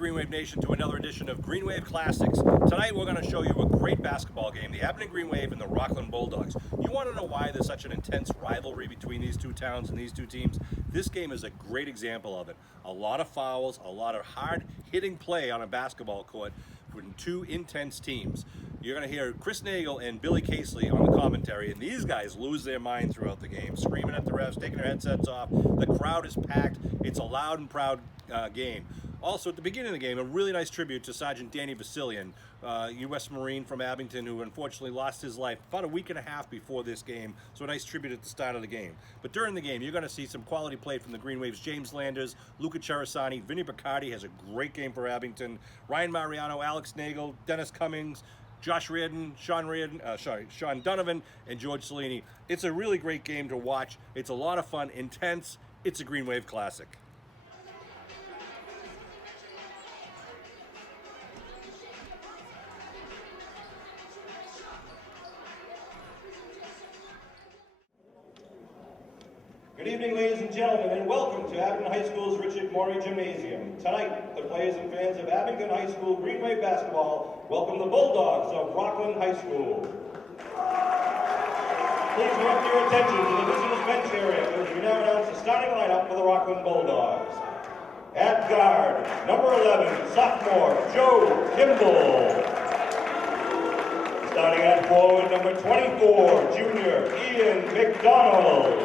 Green Wave Nation, to another edition of Green Wave Classics. Tonight we're going to show you a great basketball game, the Abington Green Wave and the Rockland Bulldogs. You want to know why there's such an intense rivalry between these two towns and these two teams? This game is a great example of it. A lot of fouls, a lot of hard-hitting play on a basketball court from two intense teams. You're going to hear Chris Nagel and Billy Casely on the commentary, and these guys lose their mind throughout the game, screaming at the refs, taking their headsets off. The crowd is packed. It's a loud and proud game. Also, at the beginning of the game, a really nice tribute to Sergeant Danny Vasilian, U.S. Marine from Abington, who unfortunately lost his life about a week and a half before this game, so a nice tribute at the start of the game. But during the game, you're going to see some quality play from the Green Waves. James Landers, Luca Cerasani, Vinny Bacardi has a great game for Abington, Ryan Mariano, Alex Nagel, Dennis Cummings, Josh Reardon, Sean Donovan, and George Cellini. It's a really great game to watch. It's a lot of fun, intense. It's a Green Wave classic. Good evening, ladies and gentlemen, and welcome to Abington High School's Richard Morey Gymnasium. Tonight, the players and fans of Abington High School Green Wave basketball welcome the Bulldogs of Rockland High School. Please direct your attention to the visitors' bench area as we now announce the starting lineup for the Rockland Bulldogs. At guard, number 11, sophomore Joe Kimball. Starting at forward, number 24, junior Ian McDonald.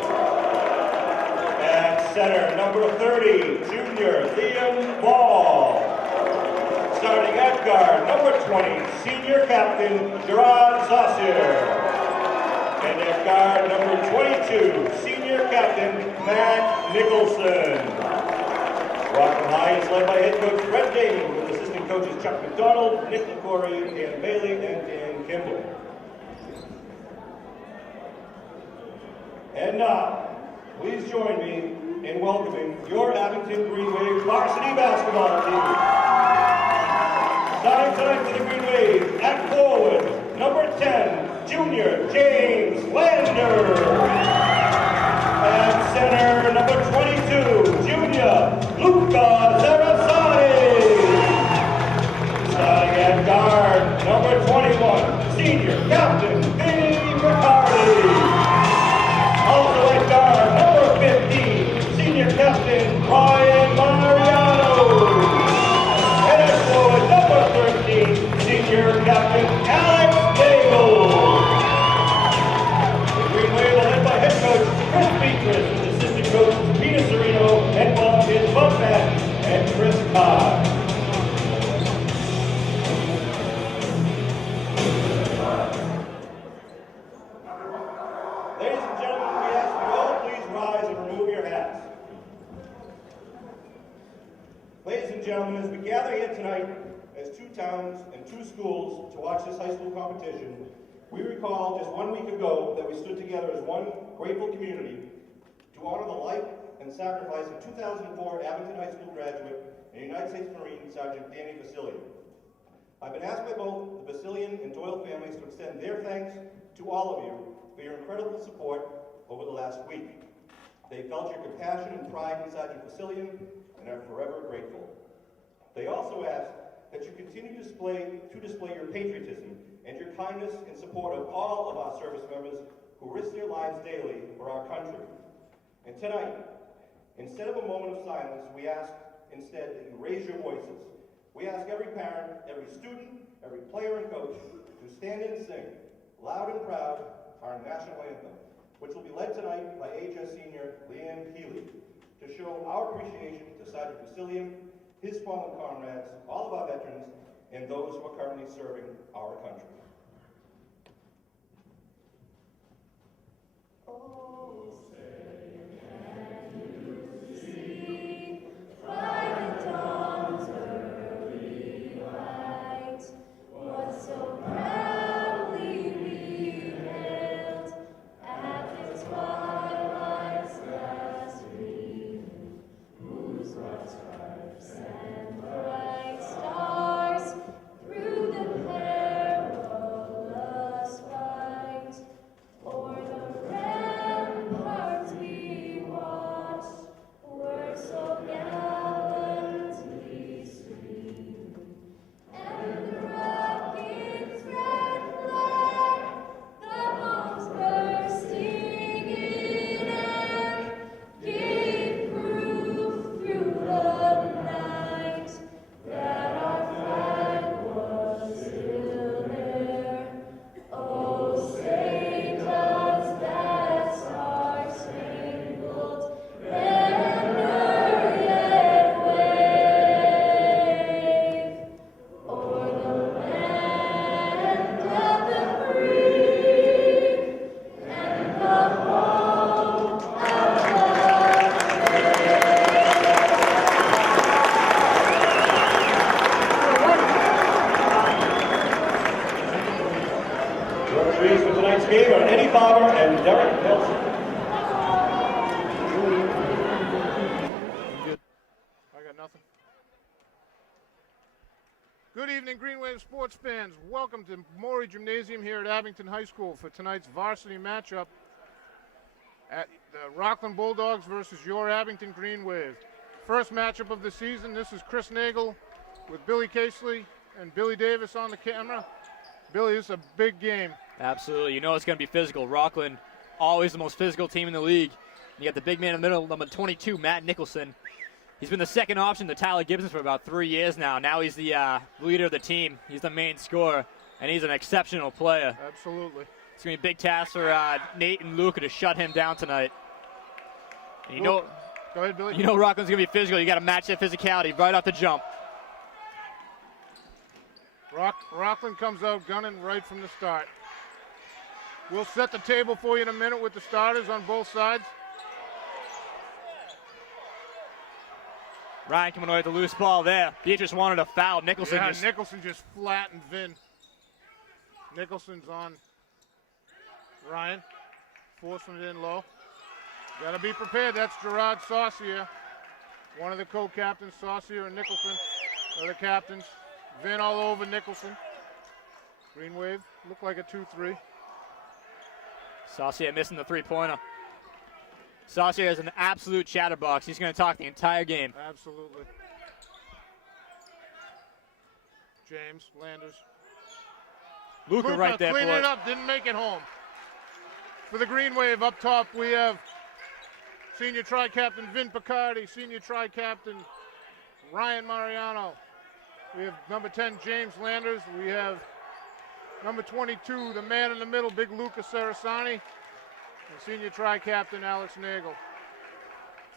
At center, number 30, junior Liam Ball. Starting at guard, number 20, senior captain Gerard Saucier. And at guard, number 22, senior captain Matt Nicholson. Rockland High is led by head coach Fred Damon, with assistant coaches Chuck McDonald, Nick LaCorey, Dan Bailey, and Dan Kimball. And now, please join me in welcoming your Abington Green Wave varsity basketball team. Starting tonight for the Green Wave, at forward, number 10, junior James Lander. At center, number 22, junior Luca Cerasani. Starting at guard, number 21, senior captain Vinny Bacardi. Also at guard, number 15, senior captain Ryan Mariano. And at forward, number 13, senior captain Alex Nagel. The Green Wave are led by head coach Chris Beatrice, with assistant coaches Peter Serino and volunteers Bud Matt and Chris Todd. Ladies and gentlemen, we ask you all please rise and remove your hats. Ladies and gentlemen, as we gather here tonight as two towns and two schools to watch this high school competition, we recall just 1 week ago that we stood together as one grateful community to honor the life and sacrifice of 2004 Abington High School graduate and United States Marine Sergeant Danny Vasilian. I've been asked by both the Vasilian and Doyle families to extend their thanks to all of you for your incredible support over the last week. They felt your compassion and pride in Sergeant Vasilian and are forever grateful. They also ask that you continue to display your patriotism and your kindness in support of all of our service members who risk their lives daily for our country. And tonight, instead of a moment of silence, we ask instead that you raise your voices. We ask every parent, every student, every player and coach to stand and sing, loud and proud, our national anthem, which will be led tonight by AHS senior Leanne Healy, to show our appreciation to Sergeant Vasilian, his fallen comrades, all of our veterans, and those who are currently serving our country. Oh, say, can you see private dawn's early light? What so proudly we hailed at the twilight's last gleam, whose broad stripes and bright stars through the perilous fight o'er the rampart game are Eddie Barber and Derek Nelson. Good. I got nothing. Good evening, Green Wave sports fans. Welcome to Maury Gymnasium here at Abington High School for tonight's varsity matchup at the Rockland Bulldogs versus your Abington Green Wave. First matchup of the season. This is Chris Nagel with Billy Casely and Billy Davis on the camera. Billy, this is a big game. Absolutely. You know it's going to be physical. Rockland, always the most physical team in the league. You got the big man in the middle, number 22, Matt Nicholson. He's been the second option to Tyler Gibson for about 3 years now. Now he's the leader of the team. He's the main scorer, and he's an exceptional player. Absolutely. It's going to be a big task for Nate and Luca to shut him down tonight. And Go ahead, Billy. You know Rockland's going to be physical. You got to match that physicality right off the jump. Rockland comes out gunning right from the start. We'll set the table for you in a minute with the starters on both sides. Ryan coming away with the loose ball there. Beatrice wanted a foul. Nicholson Yeah, just... Nicholson just flattened Vin. Nicholson's on Ryan, forcing it in low. Got to be prepared. That's Gerard Saucier, one of the co-captains. Saucier and Nicholson are the captains. Vin all over Nicholson. Green Wave, look like a 2-3. Saucier missing the three-pointer. Saucier is an absolute chatterbox. He's going to talk the entire game. Absolutely. James, Landers. Luca right there for cleaning it. it up, didn't make it home. For the Green Wave up top, we have senior tri-captain Vin Picardi, senior tri-captain Ryan Mariano. We have number 10, James Landers. We have number 22, the man in the middle, big Luca Sarasani, and senior tri-captain Alex Nagel.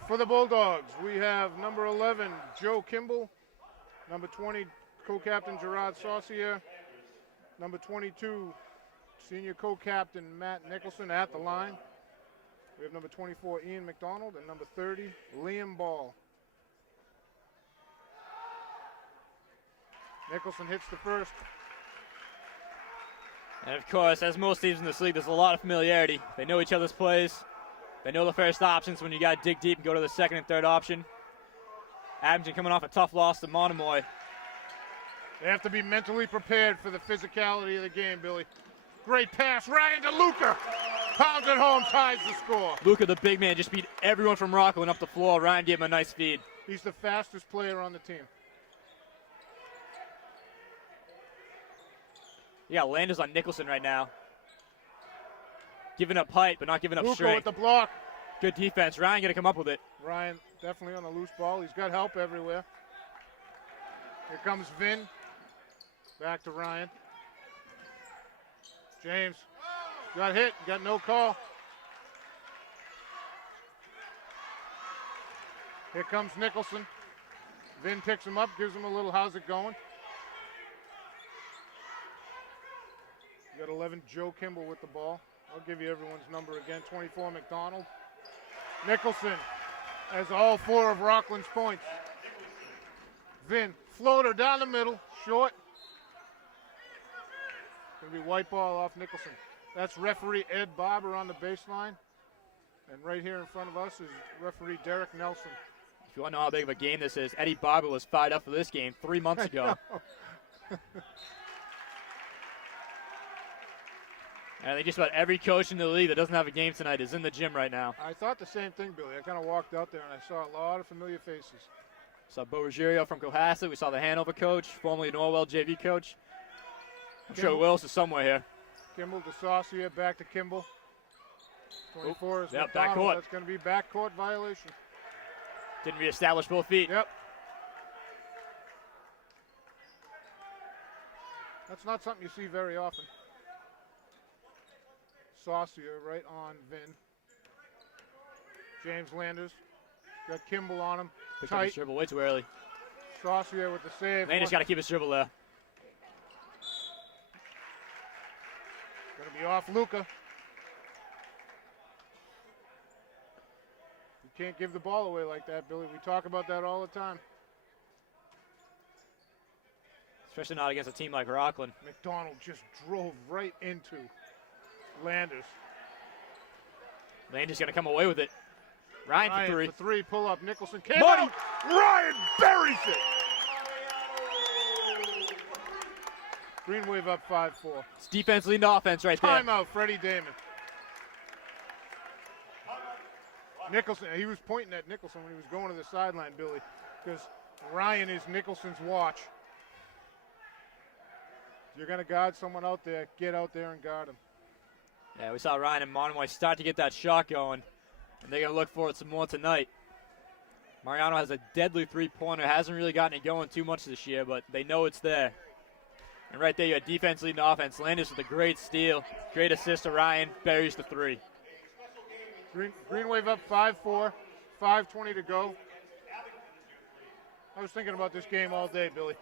For the Bulldogs, we have number 11, Joe Kimball, number 20, co-captain Gerard Saucier, number 22, senior co-captain Matt Nicholson at the line. We have number 24, Ian McDonald, and number 30, Liam Ball. Nicholson hits the first. And of course, as most teams in this league, there's a lot of familiarity. They know each other's plays. They know the first options when you got to dig deep and go to the second and third option. Abington coming off a tough loss to Monomoy. They have to be mentally prepared for the physicality of the game, Billy. Great pass, Ryan to Luca. Pounds it home, ties the score. Luca, the big man, just beat everyone from Rockland up the floor. Ryan gave him a nice feed. He's the fastest player on the team. You got Landers on Nicholson right now. Giving up height, but not giving up Luca strength. with the block. Good defense. Ryan going to come up with it. Ryan definitely on the loose ball. He's got help everywhere. Here comes Vin. Back to Ryan. James got hit, got no call. Here comes Nicholson. Vin picks him up, gives him a little how's it going. You got 11, Joe Kimball with the ball. I'll give you everyone's number again. 24, McDonald. Nicholson has all 4 of Rockland's points. Vin, floater down the middle, short. Gonna be white ball off Nicholson. That's referee Ed Barber on the baseline. And right here in front of us is referee Derek Nelson. If you want to know how big of a game this is, Eddie Barber was fired up for this game 3 months ago. And I think just about every coach in the league that doesn't have a game tonight is in the gym right now. I thought the same thing, Billy. I kind of walked out there and I saw a lot of familiar faces. Saw Bo Ruggiero from Cohasset. We saw the Hanover coach, formerly Norwell JV coach. I'm sure Willis is somewhere here. Kimball to Saucier, back to Kimball. 24 is Yep, McDonald. backcourt. That's going to be backcourt violation. Didn't reestablish both feet. Yep. That's not something you see very often. Saucier right on Vin. James Landers got Kimball on him. Picked up his Tight. dribble way too early. Saucier with the save. Landers got to keep his dribble there. Going to be off Luca. You can't give the ball away like that, Billy. We talk about that all the time. Especially not against a team like Rockland. McDonald just drove right into Landers. Landers going to come away with it. Ryan for three. Pull up. Nicholson came Money. out. Ryan buries it. Green Wave up 5-4. It's defense leading to offense right there. Timeout, Freddie Damon. Nicholson, he was pointing at Nicholson when he was going to the sideline, Billy, because Ryan is Nicholson's watch. If you're going to guard someone out there, get out there and guard him. Yeah, we saw Ryan and Monomoy start to get that shot going, and they're going to look for it some more tonight. Mariano has a deadly three-pointer. Hasn't really gotten it going too much this year, but they know it's there. And right there, you had defense leading offense. Landis with a great steal. Great assist to Ryan. Buries the three. Green Wave up 5-4. 5:20 to go. I was thinking about this game all day, Billy.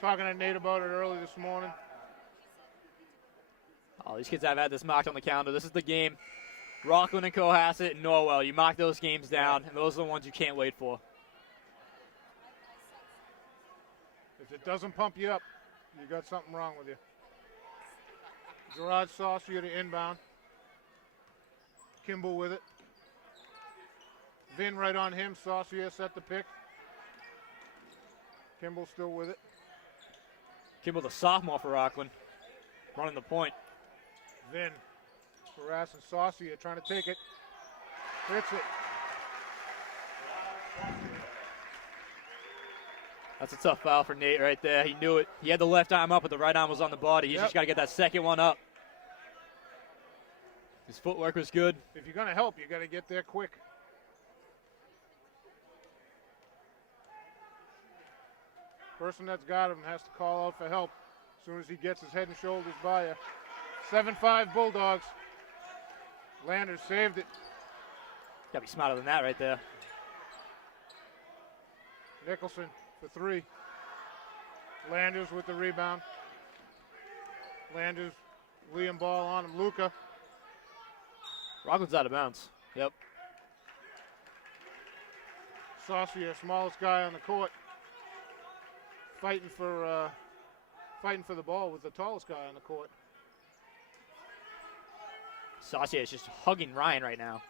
Talking to Nate about it early this morning. Oh, these kids have had this marked on the calendar. This is the game. Rockland and Cohasset and Norwell. You mark those games down, and those are the ones you can't wait for. If it doesn't pump you up, you got something wrong with you. Gerard Saucier to inbound. Kimball with it. Vin right on him. Saucier set the pick. Kimball still with it. Kimball, the sophomore for Rockland, running the point. Vin harassing Saucier, trying to take it. Hits it. That's a tough foul for Nate right there. He knew it. He had the left arm up, but the right arm was on the body. He's just got to get that second one up. His footwork was good. If you're going to help, you got to get there quick. Person that's got him has to call out for help as soon as he gets his head and shoulders by you. 7-5 Bulldogs. Landers saved it. Got to be smarter than that right there. Nicholson for three. Landers with the rebound. Landers, Liam ball on him. Luca. Rockland's out of bounds. Yep. Saucier, smallest guy on the court. Fighting for the ball with the tallest guy on the court. Saucier is just hugging Ryan right now.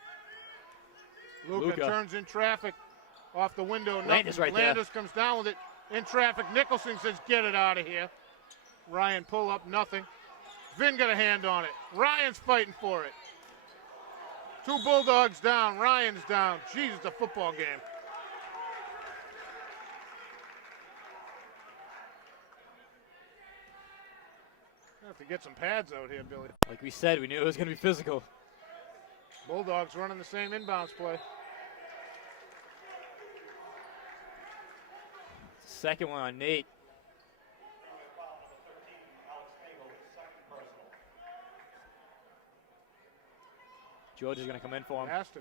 Luca turns in traffic off the window. Landers right there. Landers comes down with it in traffic. Nicholson says, get it out of here. Ryan pull up, nothing. Vin got a hand on it. Ryan's fighting for it. Two Bulldogs down. Ryan's down. Jeez, it's a football game. Have to get some pads out here, Billy. Like we said, we knew it was going to be physical. Bulldogs running the same inbounds play. Second one on Nate. George is going to come in for him. Has to.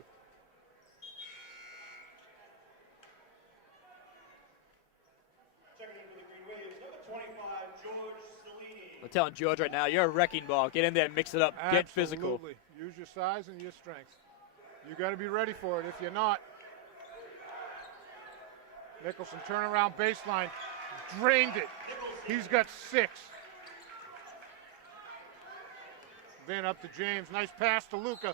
I'm telling George right now, you're a wrecking ball. Get in there and mix it up. Get physical. Absolutely. Use your size and your strength. You got to be ready for it. If you're not, Nicholson turnaround baseline, drained it. He's got 6. Then up to James. Nice pass to Luca.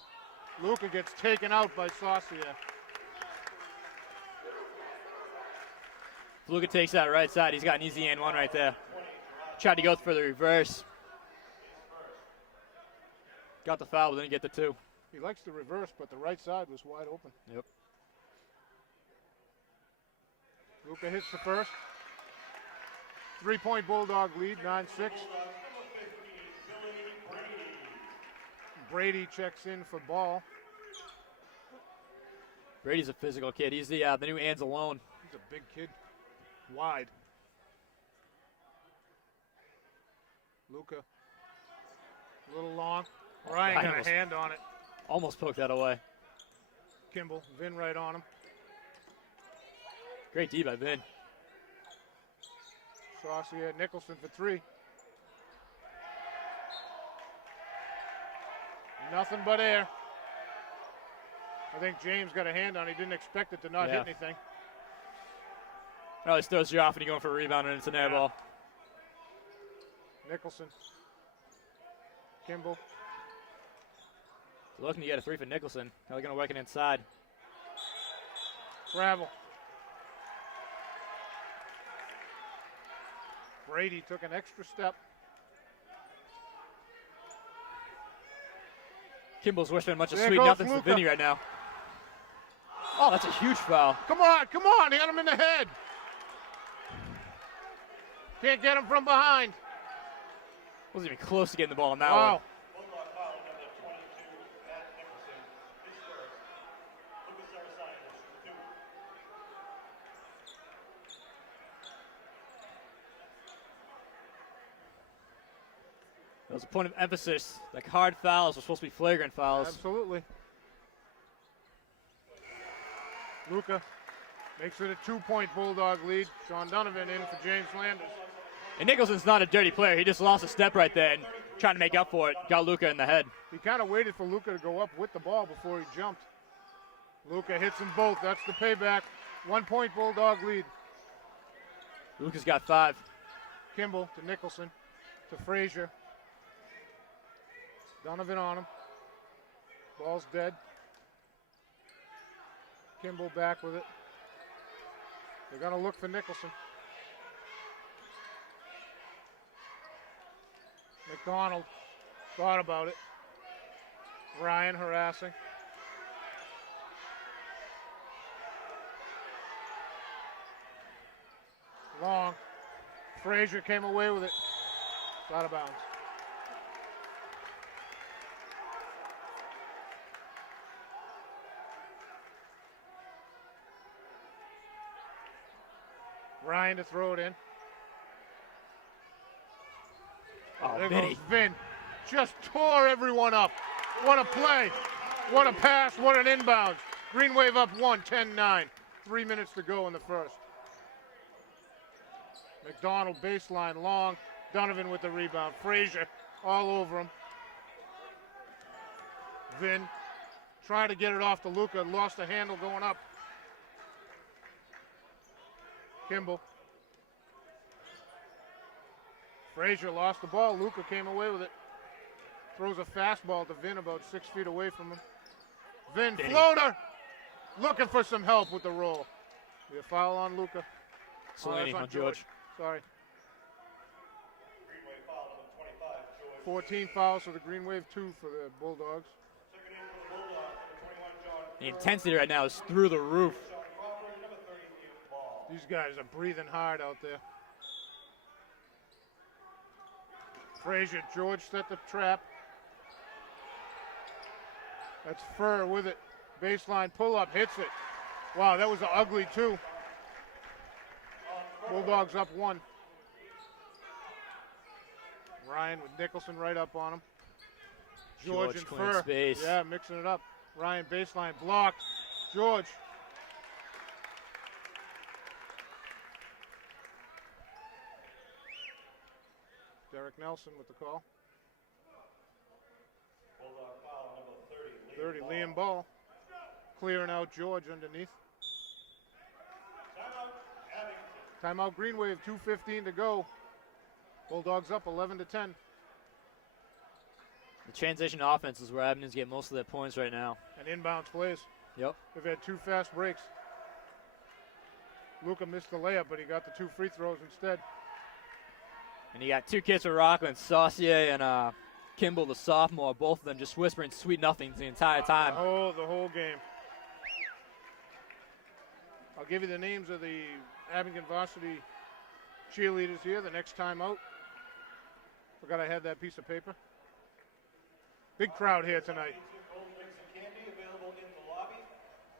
Luca gets taken out by Saucier. Luca takes that right side. He's got an easy and one right there. Tried to go for the reverse. Got the foul, but didn't get the 2. He likes the reverse, but the right side was wide open. Yep. Luca hits the first. 3-point Bulldog lead, 9-6. Brady checks in for ball. Brady's a physical kid. He's the new Anzalone. He's a big kid. Wide. Luca. A little long. Ryan got a hand on it. Almost poked that away. Kimball. Vin right on him. Great D by Vin. Saucier, Nicholson for 3. Nothing but air. I think James got a hand on it. He didn't expect it to not hit anything. Oh, it throws you off and you're going for a rebound and it's an air ball. Nicholson. Kimball. So looking to get a 3 for Nicholson. Now they're going to work it inside. Travel. Brady took an extra step. Kimball's whispering much of There sweet goes nothings to Luka. Vinny right now. Oh, that's a huge foul. Come on, he got him in the head. Can't get him from behind. Wasn't even close to getting the ball on that Wow. one. Bulldog foul number 22, Matt Nicholson. His first. Lucas Sarasani, two. That was a point of emphasis. Like hard fouls were supposed to be flagrant fouls. Absolutely. Luka makes it a 2-point Bulldog lead. Sean Donovan in for James Landers. And Nicholson's not a dirty player. He just lost a step right there and trying to make up for it. Got Luka in the head. He kind of waited for Luka to go up with the ball before he jumped. Luka hits them both. That's the payback. 1-point Bulldog lead. Luka's got 5. Kimball to Nicholson to Frazier. Donovan on him. Ball's dead. Kimball back with it. They're going to look for Nicholson. McDonald thought about it. Ryan harassing. Long. Frazier came away with it. It's out of bounds. Ryan to throw it in. Oh, There Vinny. goes Vin. Just tore everyone up. What a play. What a pass. What an inbound. Green Wave up 1, 10-9. 3 minutes to go in the first. McDonald baseline long. Donovan with the rebound. Frazier all over him. Vin trying to get it off to Luka. Lost the handle going up. Kimball. Frazier lost the ball. Luka came away with it. Throws a fastball to Vin about 6 feet away from him. Vin, Dang. floater! Looking for some help with the roll. Be a foul on Luka. Salini that's on George. Sorry. Green Wave foul number 25, George. 14 fouls for the Green Wave, 2 for the Bulldogs. Second in for the Bulldogs, number 21, John. The intensity right now is through the roof. Sean Crawford, number 30, Ian Ball. These guys are breathing hard out there. Frazier, George set the trap. That's Furr with it. Baseline pull-up, hits it. Wow, that was an ugly 2. Bulldogs up 1. Ryan with Nicholson right up on him. George and clearing Furr. space. Yeah, mixing it up. Ryan baseline blocked. George. Derek Nelson with the call. Bulldog foul number 30, 30, Liam Ball. Clearing out George underneath. Timeout, Abington. Timeout Green Wave, 2:15 to go. Bulldogs up 11-10. The transition offense is where Abington's getting most of their points right now. And inbounds plays. Yep. They've had 2 fast breaks. Luka missed the layup, but he got the 2 free throws instead. And you got 2 kids for Rockland, Saucier and Kimball, the sophomore, both of them just whispering sweet nothings the entire time. Oh, the whole game. I'll give you the names of the Abington varsity cheerleaders here the next time out. Forgot I had that piece of paper. Big crowd here tonight. Cold drinks and candy available in the lobby.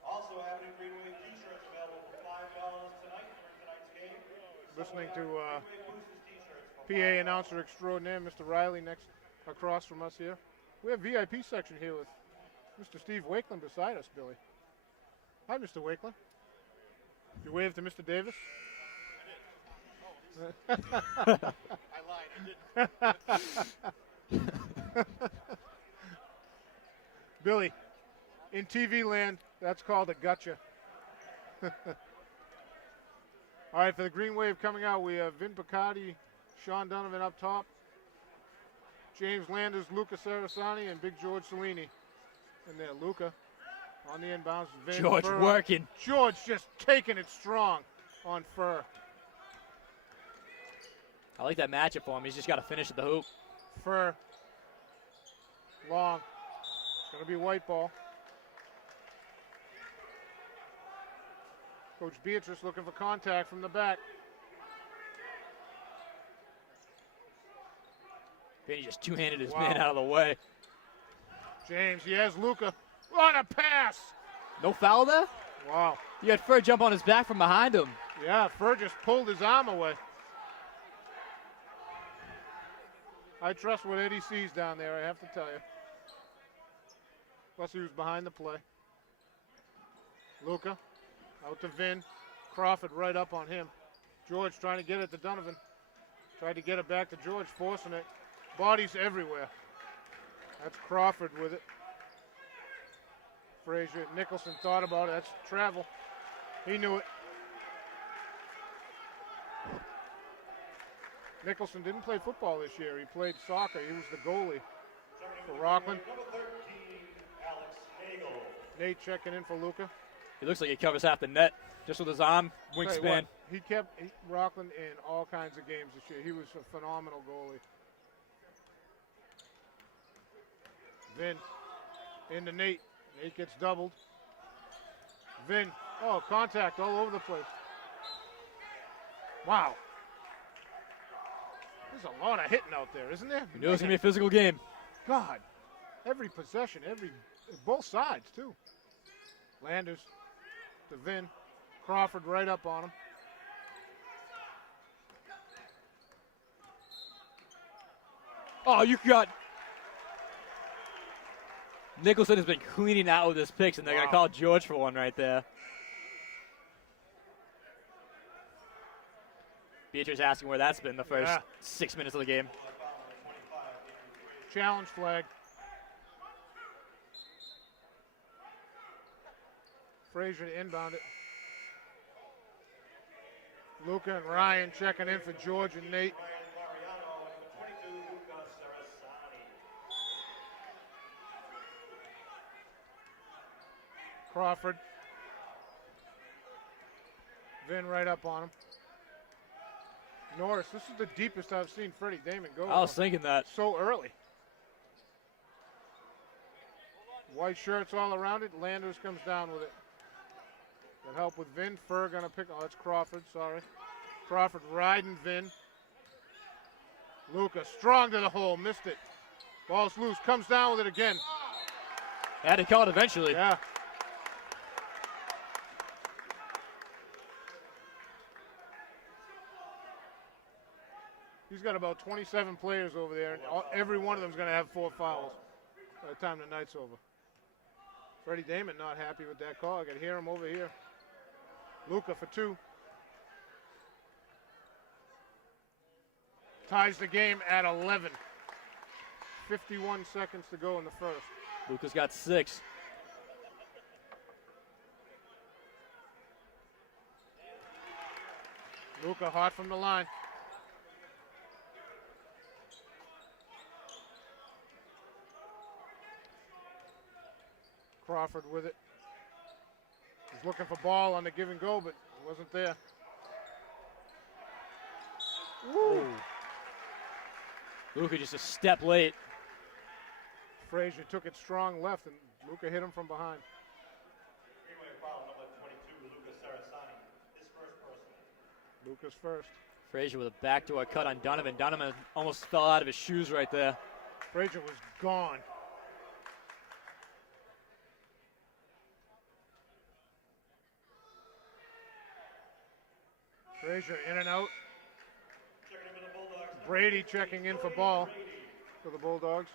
Also, Abington Green Wave t-shirts available for $5 tonight for tonight's game. Listening to Green Wave Boosters t-shirts for PA announcer extraordinaire, Mr. Riley, next across from us here. We have VIP section here with Mr. Steve Wakeland beside us, Billy. Hi, Mr. Wakeland. You wave to Mr. Davis? I lied, I didn't. Billy, in TV land, that's called a gotcha. All right, for the Green Wave coming out, we have Vin Picardi, Sean Donovan up top, James Landers, Luca Sarasani, and Big George Salini. And there, Luca on the inbounds. Vin, George Fur. working. George just taking it strong on Fur. I like that matchup for him. He's just got to finish at the hoop. Fur. Long. Going to be white ball. Coach Beatrice looking for contact from the back. Vinny just two-handed his Wow. man out of the way. James, he has Luca. What a pass! No foul there? Wow. You had Fur jump on his back from behind him. Yeah, Fur just pulled his arm away. I trust what Eddie sees down there, I have to tell you. Plus he was behind the play. Luca out to Vin. Crawford right up on him. George trying to get it to Donovan. Tried to get it back to George, forcing it. Bodies everywhere. That's Crawford with it. Frazier, Nicholson thought about it. That's travel. He knew it. Nicholson didn't play football this year. He played soccer. He was the goalie for Rockland. Number 13, Alex Nagel. Nate checking in for Luca. He looks like he covers half the net just with his arm Tell you wingspan. what, he kept Rockland in all kinds of games this year. He was a phenomenal goalie. Vin into Nate. Nate gets doubled. Vin, oh, contact all over the place. Wow. There's a lot of hitting out there, isn't there? You knew it was going to be a physical game. God, every possession, both sides too. Landers to Vin. Crawford right up on him. Oh, you got... Nicholson has been cleaning out with his picks, and they're going to call George for one right there. Beatrice asking where that's been the first 6 minutes of the game. Challenge flag. Frazier to inbound it. Luca and Ryan checking in for George and Nate. Mariano, number 22, Luca Sarasani. Crawford. Vin right up on him. Norris, this is the deepest I've seen Freddie Damon go. I was thinking that. So early. White shirts all around it. Landers comes down with it. Good help with Vin. Fur gonna pick. Oh, that's Crawford. Sorry. Crawford riding Vin. Luca strong to the hole. Missed it. Ball's loose. Comes down with it again. Had to call it eventually. Yeah. He's got about 27 players over there, and every one of them is going to have 4 fouls by the time the night's over. Freddie Damon not happy with that call. I can hear him over here. Luca for 2. Ties the game at 11. 51 seconds to go in the first. Luca's got 6. Luca hot from the line. Crawford with it. He's looking for ball on the give and go, but it wasn't there. Woo. Luca just a step late. Frazier took it strong left, and Luca hit him from behind. Greenway foul, number 22, Luca Sarasani. His first personal. Luca's first. Frazier with a backdoor cut on Donovan. Donovan almost fell out of his shoes right there. Frazier was gone. Frazier in and out. Checking in for the Bulldogs. Brady checking in for ball for the Bulldogs.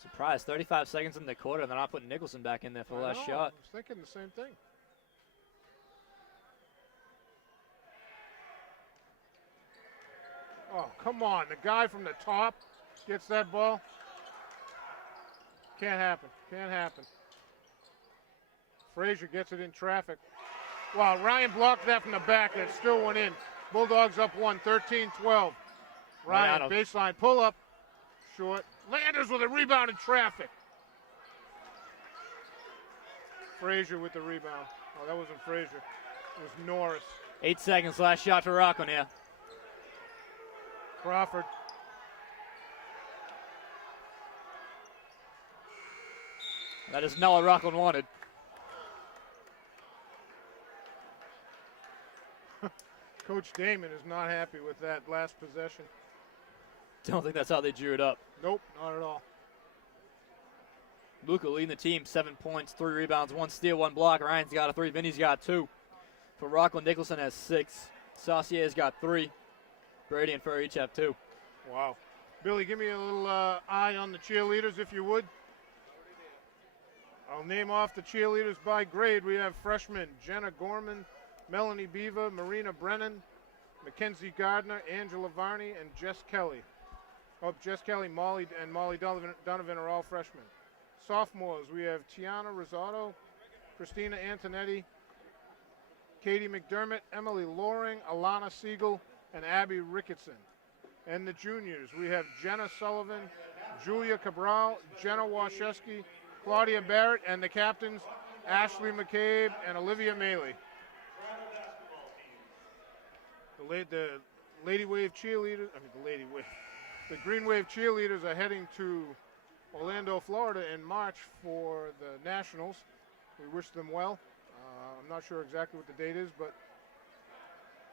Surprise, 35 seconds in the quarter, and they're not putting Nicholson back in there for the last shot. I was thinking the same thing. Oh, come on. The guy from the top gets that ball. Can't happen. Can't happen. Frazier gets it in traffic. Wow, Ryan blocked that from the back. That still went in. Bulldogs up 1, 13-12. Ryan, Mariano. baseline, pull up. short. Landers with a rebound in traffic. Frazier with the rebound. Oh, that wasn't Frazier. It was Norris. 8 seconds, last shot for Rockland here. Crawford. That is not what Rockland wanted. Coach Damon is not happy with that last possession. Don't think that's how they drew it up. Nope, not at all. Luca leading the team, 7 points, 3 rebounds, 1 steal, 1 block. Ryan's got a 3, Vinny's got 2. For Rockland, Nicholson has 6. Saucier's got 3. Brady and Furr each have 2. Wow. Billy, give me a little eye on the cheerleaders, if you would. I'll name off the cheerleaders by grade. We have freshmen Jenna Gorman, Melanie Beaver, Marina Brennan, Mackenzie Gardner, Angela Varney, and Jess Kelly. Oh, Jess Kelly, Molly Donovan are all freshmen. Sophomores, we have Tiana Rosado, Christina Antonetti, Katie McDermott, Emily Loring, Alana Siegel, and Abby Ricketson. And the juniors, we have Jenna Sullivan, Julia Cabral, Jenna Washewski, Claudia Barrett, and the captains, Ashley McCabe and Olivia Maley. The Lady Wave cheerleaders, the Green Wave cheerleaders are heading to Orlando, Florida in March for the Nationals. We wish them well. I'm not sure exactly what the date is, but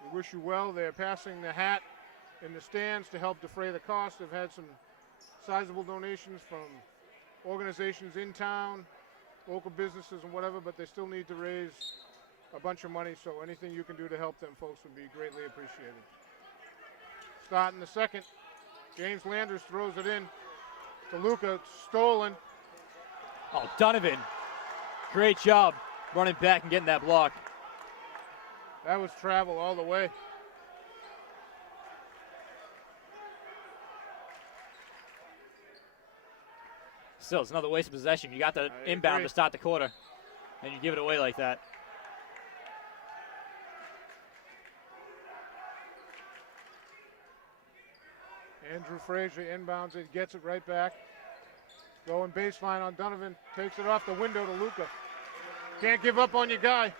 we wish you well. They're passing the hat in the stands to help defray the cost. They've had some sizable donations from organizations in town, local businesses and whatever, but they still need to raise a bunch of money, so anything you can do to help them folks would be greatly appreciated. Starting the second, James Landers throws it in to Luca, stolen. Oh, Donovan, great job running back and getting that block. That was travel all the way. Still, it's another waste of possession. You got the inbound agree. to start the quarter, and you give it away like that. Andrew Frazier inbounds it, gets it right back. Going baseline on Donovan, takes it off the window to Luca. Can't give up on your guy. It's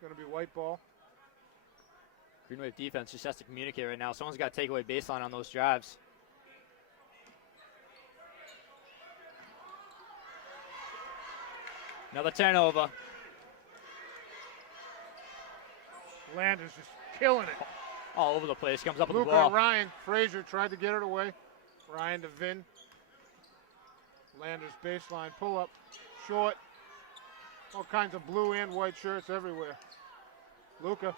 going to be white ball. Green Wave defense just has to communicate right now. Someone's got to take away baseline on those drives. Another turnover. Landers just killing it. All over the place. Comes up with Luca, the ball. Ryan, Frazier tried to get it away. Ryan to Vin. Landers baseline pull up, short. All kinds of blue and white shirts everywhere. Luca.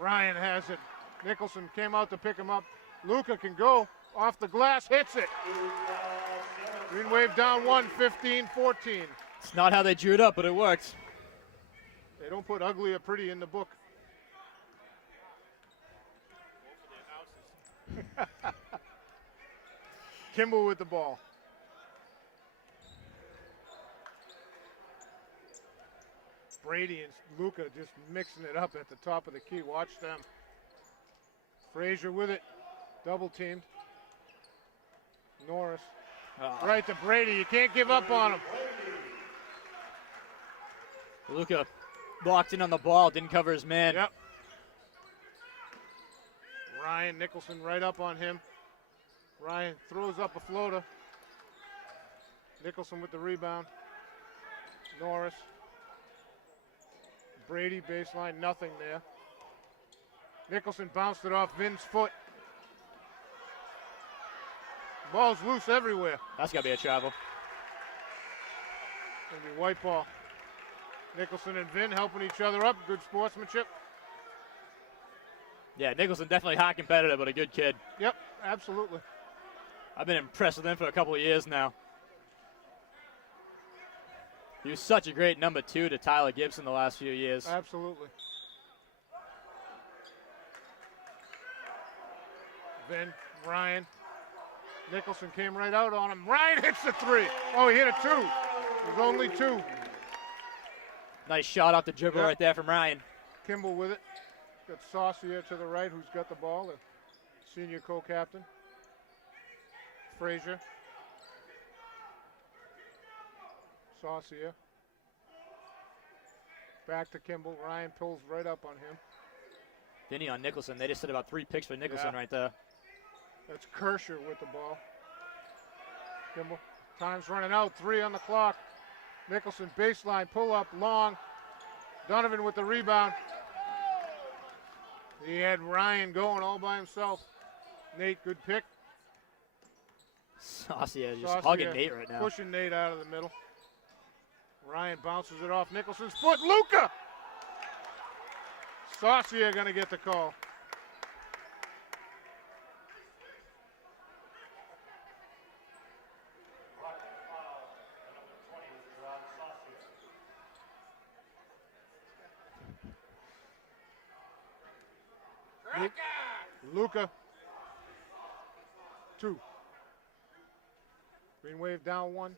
Ryan has it. Nicholson came out to pick him up. Luca can go off the glass, hits it. Green Wave down 1, 15-14. It's not how they drew it up, but it works. They don't put ugly or pretty in the book. Kimball with the ball. Brady and Luca just mixing it up at the top of the key. Watch them. Frazier with it. Double teamed. Norris. Right to Brady. You can't give up on him. Luca blocked in on the ball, didn't cover his man. Yep. Ryan Nicholson right up on him. Ryan throws up a floater. Nicholson with the rebound. Norris. Brady baseline, nothing there. Nicholson bounced it off Vin's foot. Ball's loose everywhere. That's got to be a travel. Gonna be white ball. Nicholson and Vin helping each other up. Good sportsmanship. Yeah, Nicholson definitely hot competitor, but a good kid. Yep, absolutely. I've been impressed with him for a couple of years now. He was such a great number 2 to Tyler Gibson the last few years. Absolutely. Vin, Ryan. Nicholson came right out on him. Ryan hits the 3. Oh, he hit a 2. There's only 2. Nice shot off the dribble Yeah. right there from Ryan. Kimball with it. Got Saucier to the right, who's got the ball, the senior co-captain. Frazier. Saucier. Back to Kimball. Ryan pulls right up on him. Vinny on Nicholson. They just said about 3 picks for Nicholson Yeah. right there. That's Kirscher with the ball. Kimball. Time's running out. 3 on the clock. Nicholson baseline pull up long. Donovan with the rebound. He had Ryan going all by himself. Nate, good pick. Saucier just Saucier hugging Nate right now. Pushing Nate out of the middle. Ryan bounces it off Nicholson's foot. Luca! Saucier going to get the call. Luca. 2. Green Wave down 1.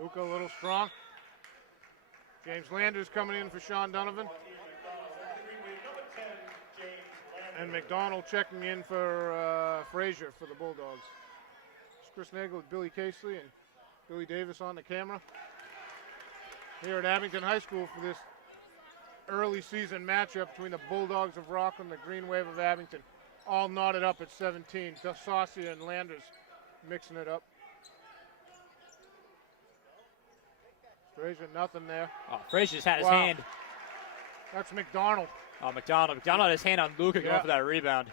Luca a little strong. James Landers coming in for Sean Donovan. And McDonald checking in for Frazier for the Bulldogs. It's Chris Nagel with Billy Casely and Billy Davis on the camera. Here at Abington High School for this early season matchup between the Bulldogs of Rockland and the Green Wave of Abington. All knotted up at 17. Saucier and Landers mixing it up. Frazier, nothing there. Oh, Frazier just had his Wow. hand. That's McDonald Oh, McDonald. McDonald had his hand on Luca going Yeah. for that rebound.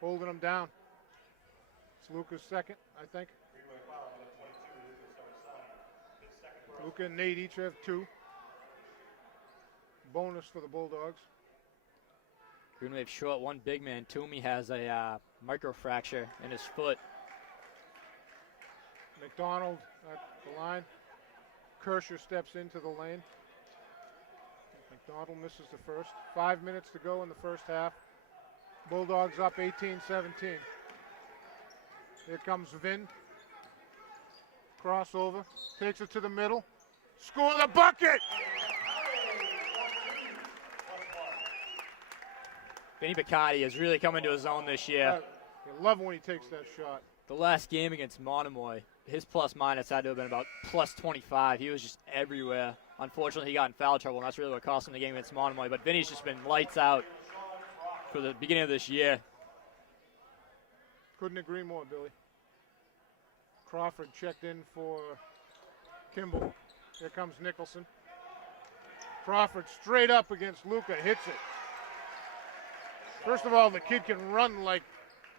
holding him down. It's Luca's second, I think. Luca and Nate each have 2. Bonus for the Bulldogs. Green Wave short, 1 big man. Toomey has a microfracture in his foot. McDonald at the line. Kirscher steps into the lane. McDonald misses the first. 5 minutes to go in the first half. Bulldogs up 18-17. Here comes Vin. Crossover. Takes it to the middle. Score the bucket! Vinny Picardi has really come into his own this year. You love when he takes that shot. The last game against Monomoy, his plus minus had to have been about plus 25. He was just everywhere. Unfortunately, he got in foul trouble, and that's really what cost him the game against Monomoy. But Vinny's just been lights out for the beginning of this year. Couldn't agree more, Billy. Crawford checked in for Kimball. Here comes Nicholson. Crawford straight up against Luca, hits it. First of all, the kid can run like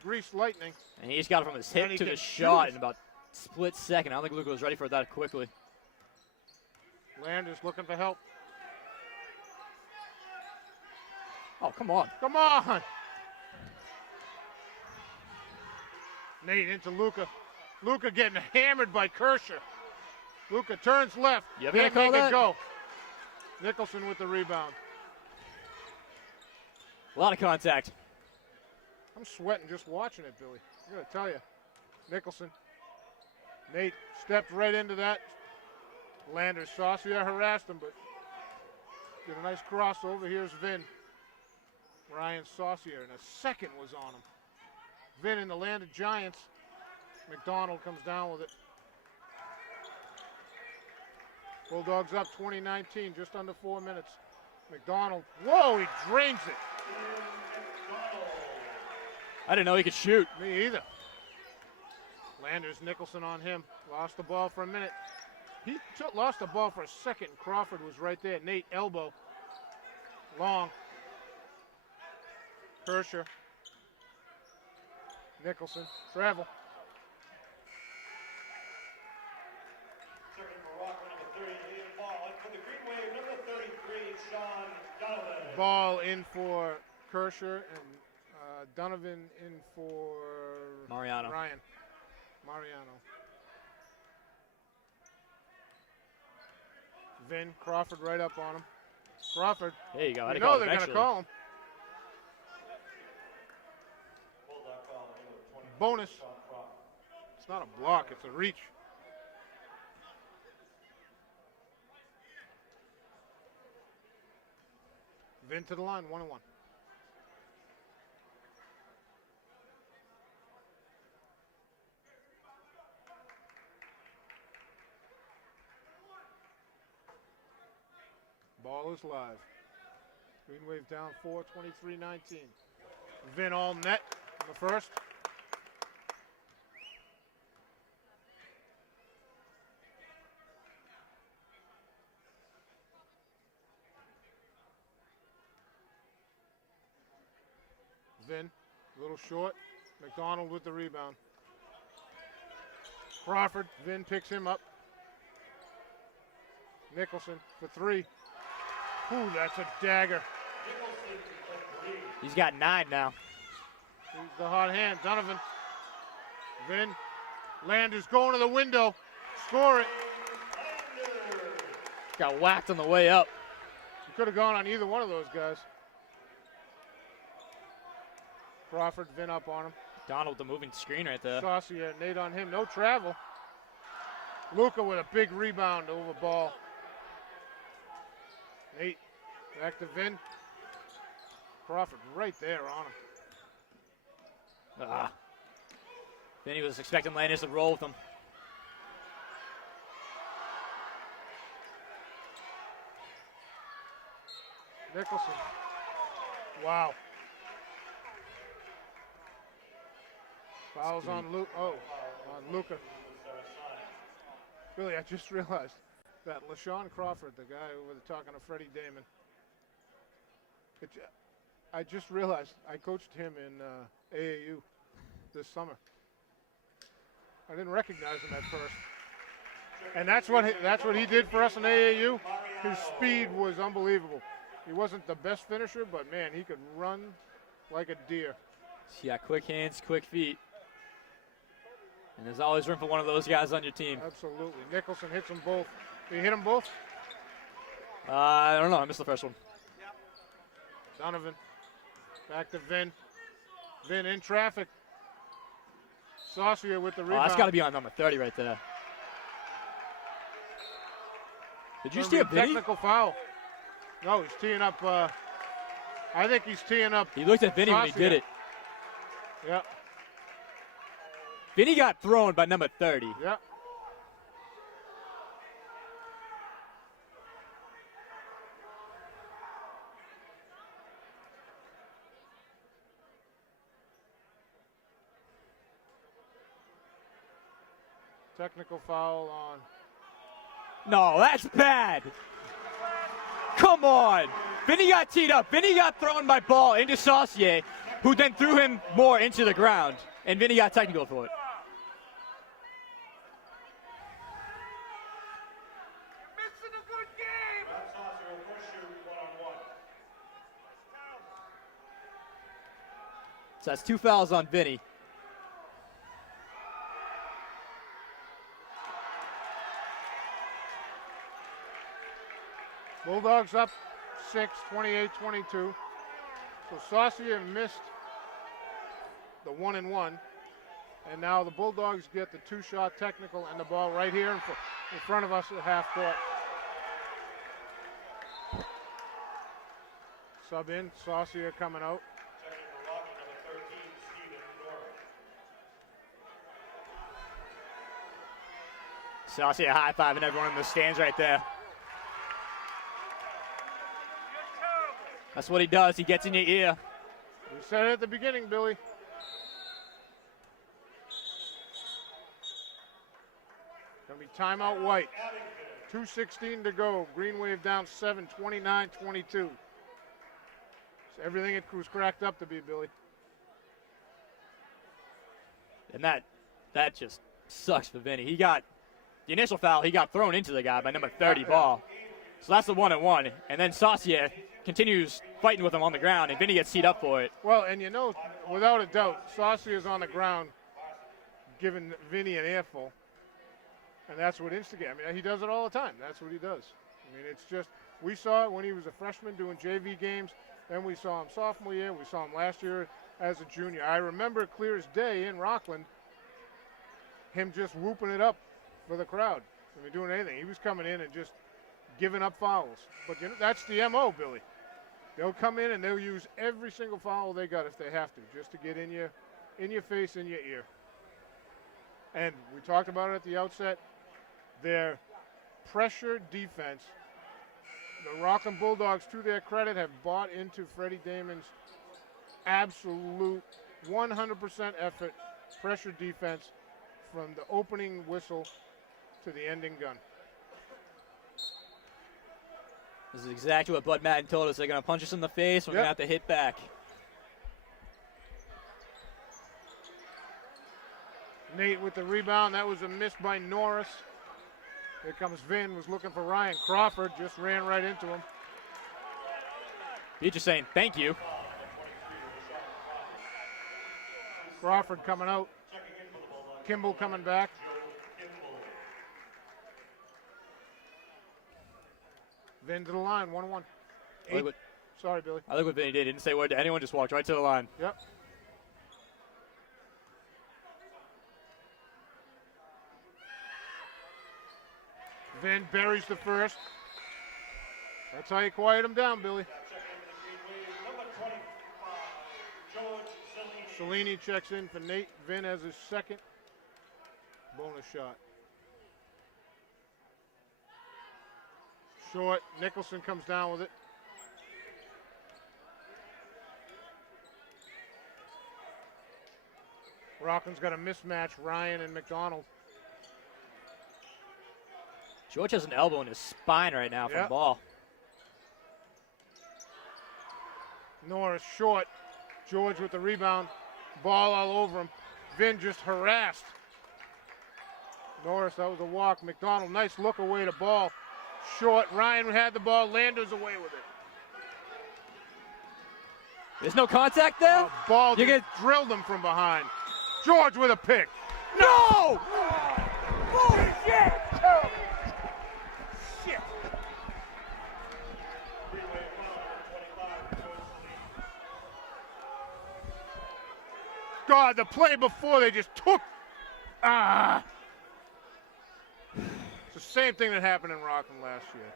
greased lightning. And he's got it from his And hip he to can the shot shoot. in about split second. I don't think Luca was ready for that quickly. Landers looking for help. Oh, come on. Come on! Nate into Luca. Luca getting hammered by Kirscher. Luca turns left. You ever gonna Can't call make it that? go. Nicholson with the rebound. A lot of contact. I'm sweating just watching it, Billy. I gotta tell you. Nicholson. Nate stepped right into that. Landers, Saucier harassed him, but did a nice crossover. Here's Vin. Ryan Saucier, and a second was on him. Vin in the landed Giants. McDonald comes down with it. Bulldogs up 2019, just under 4 minutes. McDonald, whoa, he drains it. I didn't know he could shoot. Me either. Landers, Nicholson on him. Lost the ball for a minute. He lost the ball for a second. Crawford was right there. Nate, elbow. Long. Kirscher. Nicholson. Travel. Serving for Rockland, number 38, ball. And for the Green Wave, number 33, Sean Donovan. Ball in for Kirscher and Donovan in for Mariano. Ryan. Mariano. Vin, Crawford right up on him. Crawford. There you go. You know they're going to call him. Bonus. It's not a block, it's a reach. Vin to the line, 1-1. Ball is live. Green Wave down 4, 23-19. Vin all net in the first. Vin, a little short. McDonald with the rebound. Crawford, Vin picks him up. Nicholson for 3. Ooh, that's a dagger. He's got 9 now. He's the hot hand. Donovan. Vin. Landers going to the window. Score it. Got whacked on the way up. You could have gone on either one of those guys. Crawford, Vin up on him. Donald, the moving screen right there. Saucier, Nate on him. No travel. Luca with a big rebound over ball. Nate back to Vin. Crawford right there on him. Then he was expecting Landers to roll with him. Nicholson. Wow. Fouls on Luke. Oh, on Luca. Billy, I just realized that LaShawn Crawford, the guy who was talking to Freddie Damon, I just realized I coached him in AAU this summer. I didn't recognize him at first. And that's what he did for us in AAU. His speed was unbelievable. He wasn't the best finisher, but man, he could run like a deer. Yeah, quick hands, quick feet. And there's always room for one of those guys on your team. Absolutely. Nicholson hits them both. Did he hit them both? I don't know. I missed the first one. Donovan. Back to Vin. Vin in traffic. Saucier with the rebound. Oh, that's got to be on number 30 right there. Did you see a Vinny? Technical foul. No, he's teeing up. I think he's teeing up. He looked at Vinny when he did it. Yeah. Vinny got thrown by number 30. Yeah. Technical foul on. No, that's bad. Come on. Vinny got teed up. Vinny got thrown by ball into Saucier, who then threw him more into the ground. And Vinny got technical for it. Missing a good game. Saucier will push you 1-on-1. So that's 2 fouls on Vinny. Bulldogs up 6, 28-22. So Saucier missed the 1-and-1. And now the Bulldogs get the 2-shot technical and the ball right here in front of us at half court. Sub in, Saucier coming out. Technical Rockland, number 13, Steven Norman. Saucier high-fiving everyone in the stands right there. That's what he does. He gets in your ear. We said it at the beginning, Billy. Gonna be timeout White. 2:16 to go. Green Wave down 7, 29-22. So everything it was cracked up to be, Billy. And that just sucks for Vinny. He got the initial foul. He got thrown into the guy by number 30 ball. So that's the 1-and-1. And then Saucier continues fighting with him on the ground, and Vinny gets teed up for it. Well, and you know, without a doubt, Saucier's on the ground giving Vinny an earful. And that's what instigates. I mean, he does it all the time. That's what he does. I mean, it's just, we saw it when he was a freshman doing JV games. Then we saw him sophomore year. We saw him last year as a junior. I remember clear as day in Rockland, him just whooping it up for the crowd. I mean, doing anything. He was coming in and just giving up fouls. But you know, that's the MO, Billy. They'll come in and they'll use every single foul they got if they have to, just to get in your face, in your ear. And we talked about it at the outset. Their pressure defense, the Rockland Bulldogs, to their credit, have bought into Freddie Damon's absolute 100% effort pressure defense from the opening whistle to the ending gun. This is exactly what Bud Madden told us. They're going to punch us in the face. We're going to have to hit back. Nate with the rebound. That was a miss by Norris. Here comes Vin, was looking for Ryan. Crawford just ran right into him. He's just saying thank you. Crawford coming out. Kimball coming back. Vin to the line, 1-1. Sorry, Billy. I like what Vinny did. He didn't say a word to anyone, just walked right to the line. Yep. Vin buries the first. That's how you quiet him down, Billy. Cellini checks in for Nate. Vin has his second bonus shot. Short. Nicholson comes down with it. Rockland's got a mismatch, Ryan and McDonald. George has an elbow in his spine right now from ball. Norris short. George with the rebound. Ball all over him. Vin just harassed. Norris, that was a walk. McDonald, nice look away to ball. Short. Ryan had the ball. Landers away with it. There's no contact there? Ball just drilled him from behind. George with a pick. No! Holy shit! Shit. God, the play before they just took. It's the same thing that happened in Rockland last year.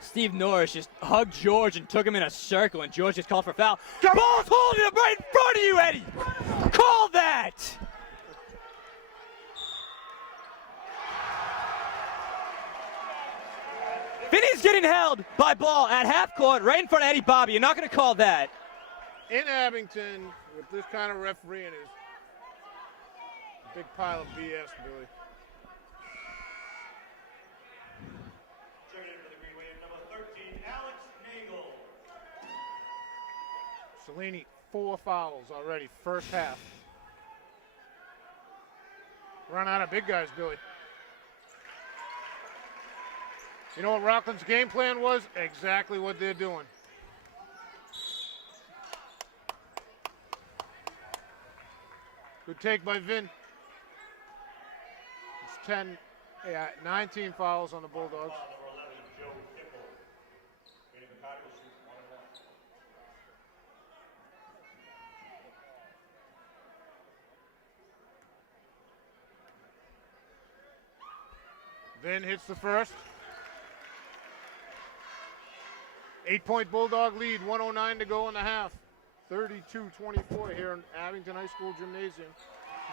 Steve Norris just hugged George and took him in a circle, and George just called for a foul. Ball's holding him right in front of you, Eddie! Call that! Vinny's getting held by ball at half court right in front of Eddie Bobby. You're not going to call that. In Abington, with this kind of refereeing, is a big pile of BS, Billy. Checking in for the Green Wave, number 13, Alex Nagel. Cellini, 4 fouls already, first half. Run out of big guys, Billy. You know what Rockland's game plan was? Exactly what they're doing. Good take by Vin. It's 19 fouls on the Bulldogs. Number 11, Joe Kimball. Vinny McCarty will shoot 1-1. Vin hits the first. 8-point Bulldog lead, 1:09 to go in the half. 32-24 here in Abington High School Gymnasium.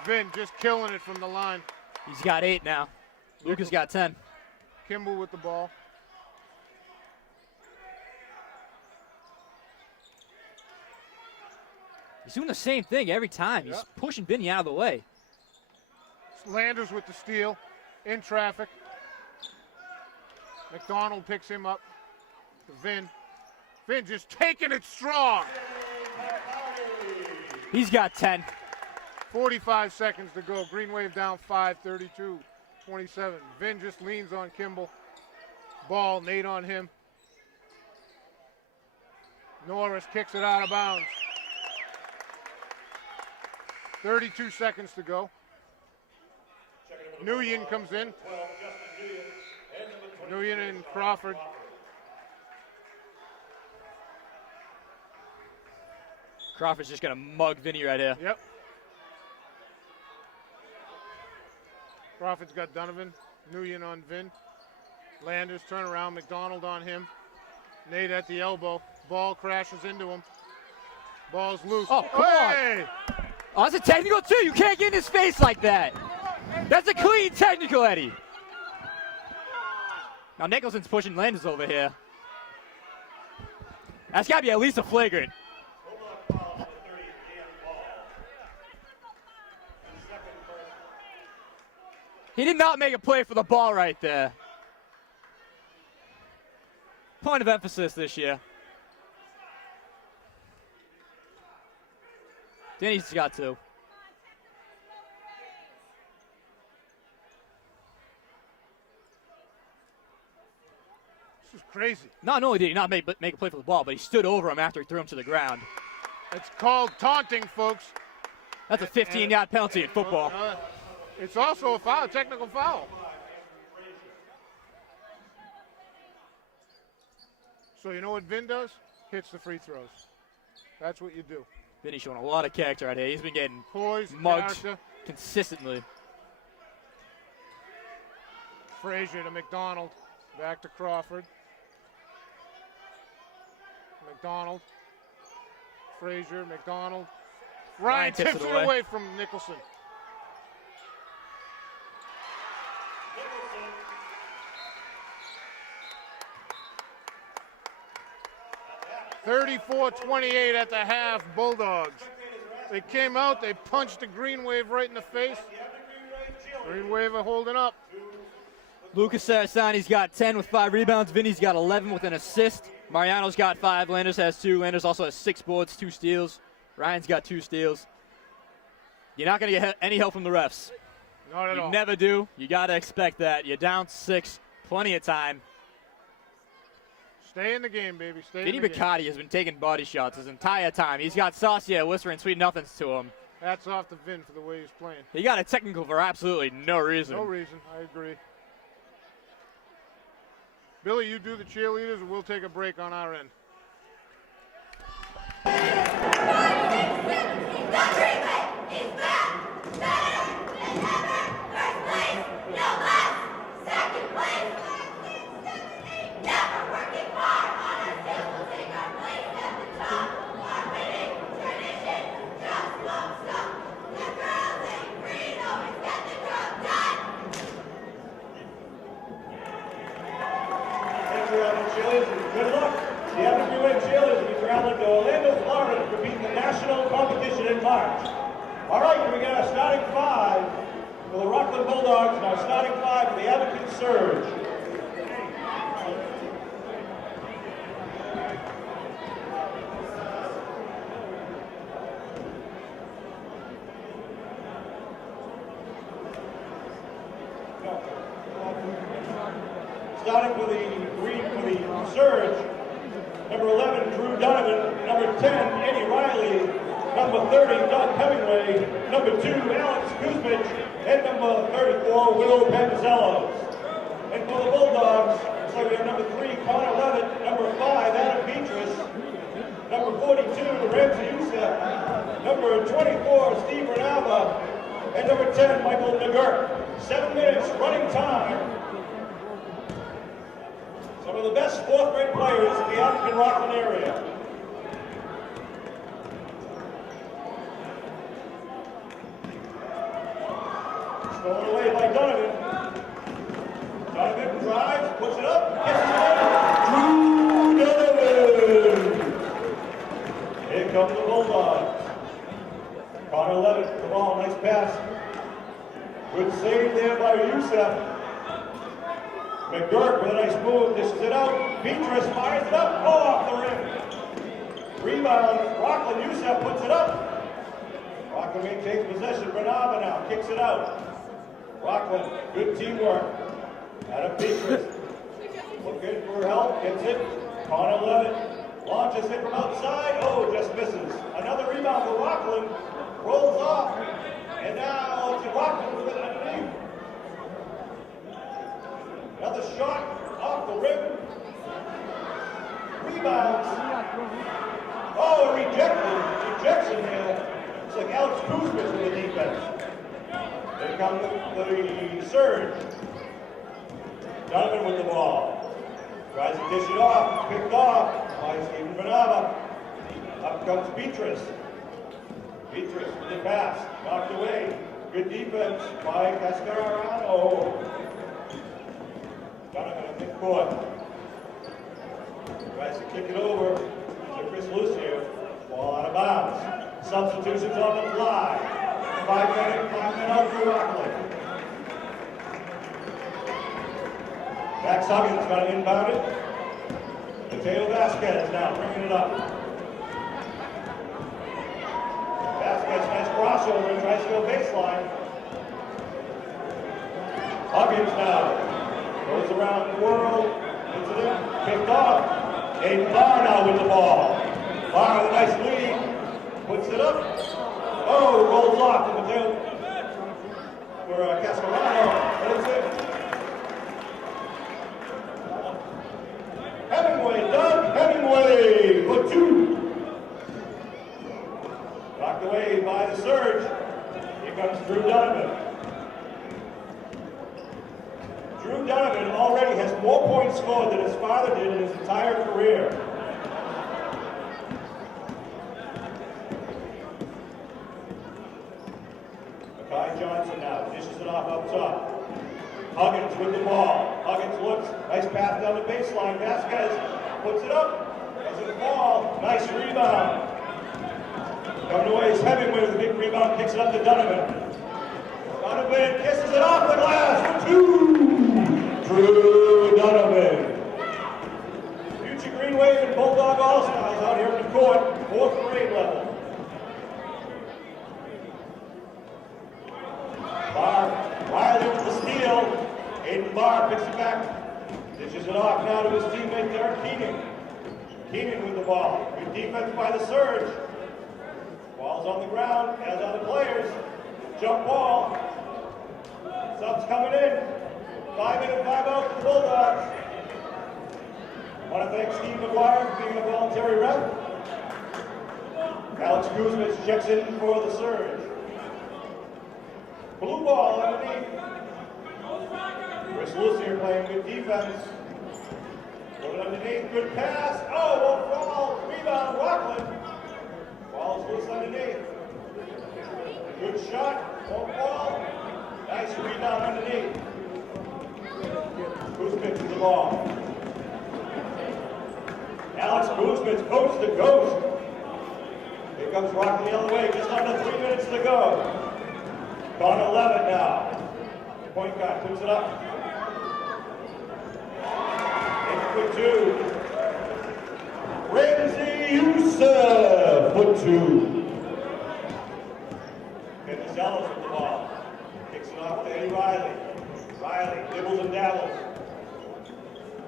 Vin just killing it from the line. He's got 8 now. Lucas got 10. Kimball with the ball. He's doing the same thing every time. He's pushing Vinny out of the way. Landers with the steal. In traffic. McDonald picks him up. Vin. Vin just taking it strong. He's got 10. 45 seconds to go. Green Wave down 5, 32-27. Vin just leans on Kimball. Ball, Nate on him. Norris kicks it out of bounds. 32 seconds to go. Nguyen comes in. Nguyen and Crawford. Crawford's just going to mug Vinny right here. Yep. Crawford's got Donovan. Nguyen on Vin. Landers turn around. McDonald on him. Nate at the elbow. Ball crashes into him. Ball's loose. Oh, come on. Oh, that's a technical too. You can't get in his face like that. That's a clean technical, Eddie. Now Nicholson's pushing Landers over here. That's got to be at least a flagrant. He did not make a play for the ball right there. Point of emphasis this year. Denny's got two. This is crazy. Not only did he not make a play for the ball, but he stood over him after he threw him to the ground. It's called taunting, folks. That's a 15-yard penalty in football. It's also a foul, technical foul. So you know what Vin does? Hits the free throws. That's what you do. Vinny's showing a lot of character out here. He's been getting Poise, mugged character. consistently. Frazier to McDonald. Back to Crawford. McDonald. Frazier, McDonald. Ryan tips it away from Nicholson. 34-28 at the half, Bulldogs. They came out, they punched the Green Wave right in the face. Green Wave are holding up. Lucas Sarasani's got 10 with 5 rebounds. Vinny's got 11 with an assist. Mariano's got 5. Landers has 2. Landers also has 6 boards, 2 steals. Ryan's got 2 steals. You're not going to get any help from the refs. Not at all. You never do. You got to expect that. You're down 6. Plenty of time. Stay in the game, baby. Stay Vinny in the game. Baccardi has been taking body shots his entire time. He's got Saucier whispering sweet nothings to him. Hats off to Vin for the way he's playing. He got a technical for absolutely no reason. No reason. I agree. Billy, you do the cheerleaders, and we'll take a break on our end. Good luck. The Avenue Green Wave Cheerleaders will be traveling to Orlando, Florida to compete in the national competition in March. All right, we got our starting 5 for the Rockland Bulldogs and our starting 5 for the Advocate Surge. Starting for the Surge, number 11, Drew Donovan, number 10, Eddie Riley, number 30, Doug Hemingway, number 2, Alex Kuzmich, and number 34, Will Panzellos. And for the Bulldogs, so we have number 3, Connor Levitt, number 5, Adam Beatrice, number 42, Ramsey Youssef, number 24, Steve Renava, and number 10, Michael McGurk. 7 minutes running time. Some of the best 4th grade players in the African Rockland area. Stolen away by Donovan. Donovan drives, puts it up, gets it in. Drew Donovan. Here comes the Bulldogs. Connor Levitt, the ball, nice pass. Good save there by Youssef. McGurk with a nice move, dishes it out. Beatrice fires it up, off the rim. Rebound, Rockland, Youssef puts it up. Rockland maintains possession, Renava now kicks it out. Rockland, good teamwork. Adam Beatrice, looking for help, gets it. Connor Levitt launches it from outside, oh, just misses. Another rebound for Rockland, rolls off, and now it's Rockland with it underneath. Another shot off the rim. Rebounds. Oh, rejected. Rejection here. It's like Alex Kuzmich with the defense. Here comes the surge. Donovan with the ball. Tries to dish it off. Picked off by Stephen Benava. Up comes Beatrice. Beatrice with the pass. Knocked away. Good defense by Cascarano. Donovan at midcourt. Tries to kick it over to Chris Lucio. Ball out of bounds. Substitutions on the fly. 5 men out for Rockland. Max Huggins got it inbounded. Mateo Vasquez now bringing it up. Vasquez, nice crossover and tries to go baseline. Huggins now goes around the world. Gets it in. Picked off. Aiden Barr now with the ball. Barr with a nice lead. Puts it up. Oh, rolls off to Mateo for Cascarano. And it's in. Hemingway, Doug Hemingway, for 2. Knocked away by the surge. Here comes Drew Donovan. Drew Donovan already has more points scored than his father did in his entire career. Makai Johnson now dishes it off up top. Huggins with the ball. Huggins looks. Nice pass down the baseline. Vasquez puts it up. Doesn't fall. Nice rebound. Coming away is Hemingway with a big rebound. Kicks it up to Donovan. Donovan kisses it off the glass for 2. Drew Donovan. Future Green Wave and Bulldog All-Stars out here in the court. 4th grade level. Barr. Riley with the steal. Aiden Barr picks it back. Dishes it off now to his teammate Derek Keenan. Keenan with the ball. Good defense by the surge. Ball's on the ground, as are the players. Jump ball. Subs coming in. 5 in and 5 out for the Bulldogs. I want to thank Steve McGuire for being a voluntary rep. Alex Kuzmich checks in for the surge. Blue ball underneath. Chris Lucier playing good defense. Put it underneath, good pass. Oh, won't fall. Rebound, Rockland. Ball's loose underneath. Good shot, won't fall. Nice rebound underneath. Kuzmich with the ball. Alex Kuzmich coast to coast. Here comes Rockland the other way, just under 3 minutes to go. On 11 now. Point guard puts it up. In for 2. Ramsey Youssef for 2. Venizelos with the ball. Kicks it off to Eddie Riley. Riley dibbles and dabbles.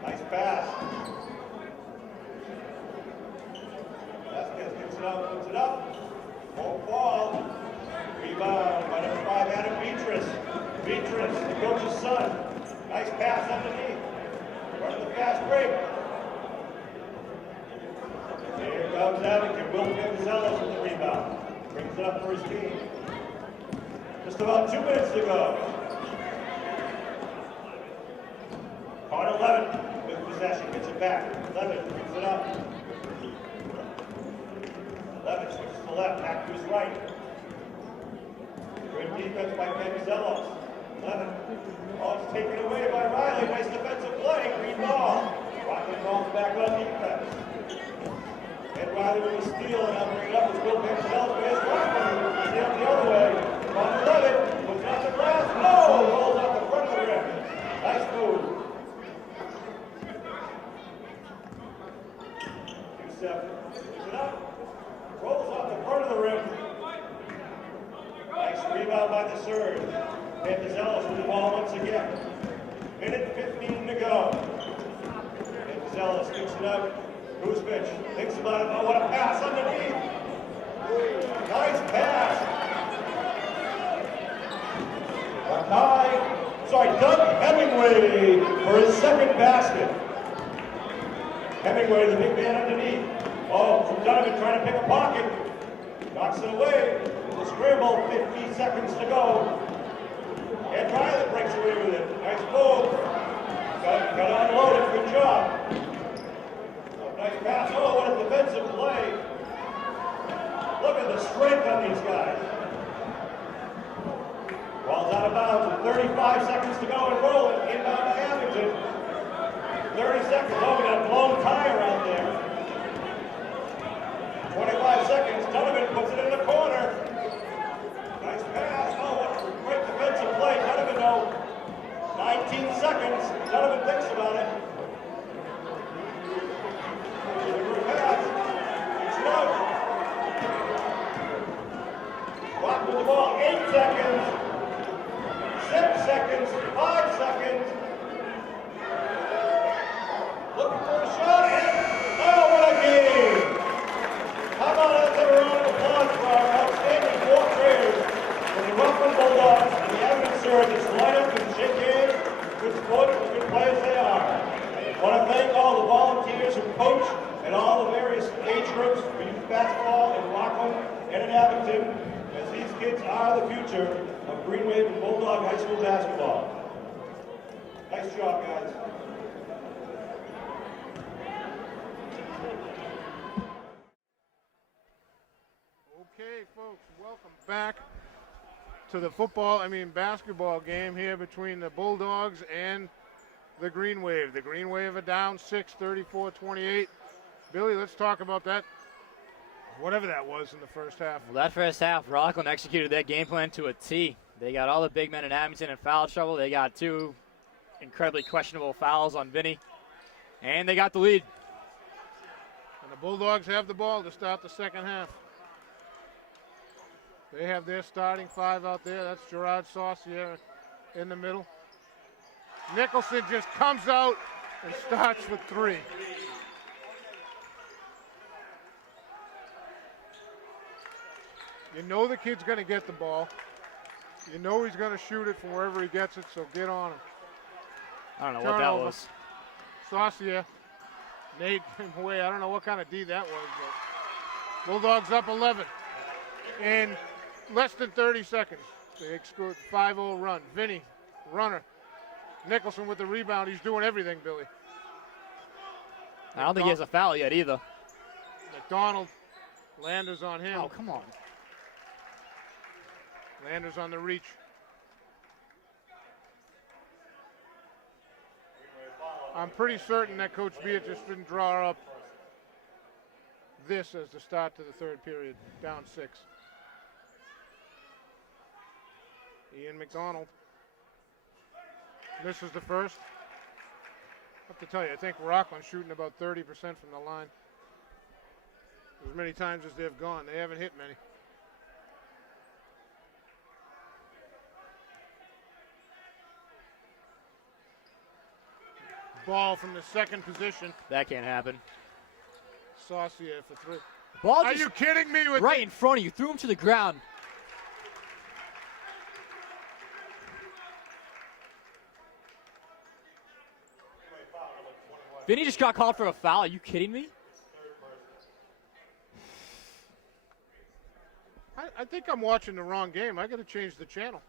Nice pass. Vasquez picks it up, puts it up. Won't fall. Rebound by number 5, Adam Beatrice. Beatrice, the coach's son. Nice pass underneath. Running the fast break. Here comes Anakin. Will Venizelos with the rebound. Brings it up for his team. Just about 2 minutes to go. On 11 with possession. Gets it back. 11 brings it up. 11 switches to the left. Back to his right. Good defense by Venizelos. 11. Oh, it's taken away by Riley. Nice defensive play. Green ball. Rockland calls back on defense. Ed Riley with a steal, and I'll bring it up. It's Will Venizelos. There's Rockland. Steal the other way. On 11. Puts it off the glass. No! Rolls off the front of the rim. Nice move. Youssef puts it up. Rolls off the front of the rim. Nice rebound by the surge. Venizelos with the ball once again. Minute 15 to go. Venizelos kicks it up. Kuzmich thinks about it. Oh, what a pass underneath. Nice pass. Doug Hemingway for his second basket. Hemingway, the big man underneath. Oh, from Donovan trying to pick a pocket. Knocks it away. The scramble, 50 seconds to go. And Riley breaks away with it. Nice move. Got to unload it. Good job. Oh, nice pass. Oh, what a defensive play. Look at the strength on these guys. Ball's out of bounds with 35 seconds to go and roll it. Inbound to Abington. 30 seconds. Oh, we got a blown tire out there. 25 seconds. Donovan puts it in the corner. Nice pass. Oh, what a great defensive play. Donovan, though. 19 seconds. Donovan thinks about it. Good pass. It's out. Clock with the ball. 8 seconds. 6 seconds. 5 seconds. Looking for a shot. Oh, what a game. How about a round of applause for our outstanding fourth graders from the Rockland Bulldogs and the Abington Surgeons. Line up and shake hands. Good sport and good players they are. I want to thank all the volunteers who coach and all the various age groups for youth basketball in Rockland and in Abington, as these kids are the future of Green Wave and Bulldog High School basketball. Nice job, guys. Okay, folks, welcome back to the basketball game here between the Bulldogs and the Green Wave. The Green Wave are down 6, 34-28. Billy, let's talk about that, whatever that was in the first half. Well, that first half, Rockland executed their game plan to a T. They got all the big men in Abington in foul trouble. They got 2 incredibly questionable fouls on Vinny, and they got the lead. And the Bulldogs have the ball to start the second half. They have their starting 5 out there. That's Gerard Saucier in the middle. Nicholson just comes out and starts with 3. You know the kid's going to get the ball. You know he's going to shoot it from wherever he gets it, so get on him. I don't know what that was. Saucier. Nate came away. I don't know what kind of D that was, but Bulldogs up 11. In less than 30 seconds, they scored 5-0 run. Vinny, runner. Nicholson with the rebound. He's doing everything, Billy. I don't think he has a foul yet either. McDonald. Landers on him. Oh, come on. Landers on the reach. I'm pretty certain that Coach Beatrice didn't draw up this as the start to the third period, down 6. Ian McDonald. This is the first. I have to tell you, I think Rockland's shooting about 30% from the line. As many times as they've gone. They haven't hit many. Ball from the second position. That can't happen. Saucier for 3. Ball Are just you kidding me? With right in front of you. Threw him to the ground. Vinny just got called for a foul. Are you kidding me? I think I'm watching the wrong game. I got to change the channel.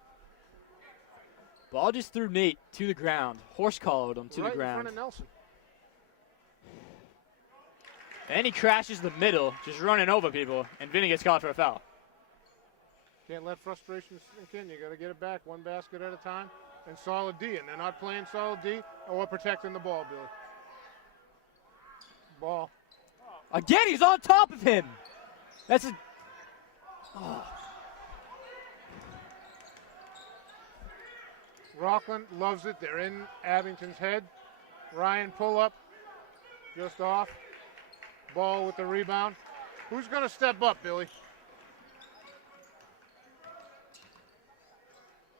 Ball just threw Nate to the ground. Horse collared him to Right the ground. in front of Nelson. And he crashes the middle, just running over people, and Vinny gets called for a foul. Can't let frustration sink in. You got to get it back 1 basket at a time and solid D. And they're not playing solid D or protecting the ball, Billy. Ball. Again, he's on top of him. That's a... Oh. Rockland loves it. They're in Abington's head. Ryan pull up. Just off. Ball with the rebound. Who's going to step up, Billy?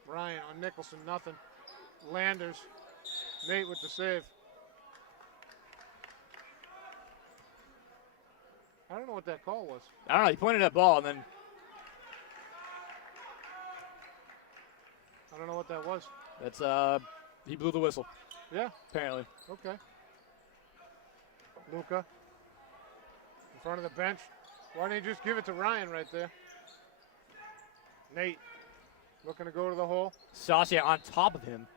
Ryan on Nicholson, nothing. Landers. Nate with the save. I don't know what that call was. I don't know. He pointed at ball, and then... I don't know what that was. That's, he blew the whistle, Yeah, apparently. okay. Luca in front of the bench. Why didn't you just give it to Ryan right there? Nate looking to go to the hole. Saucier on top of him.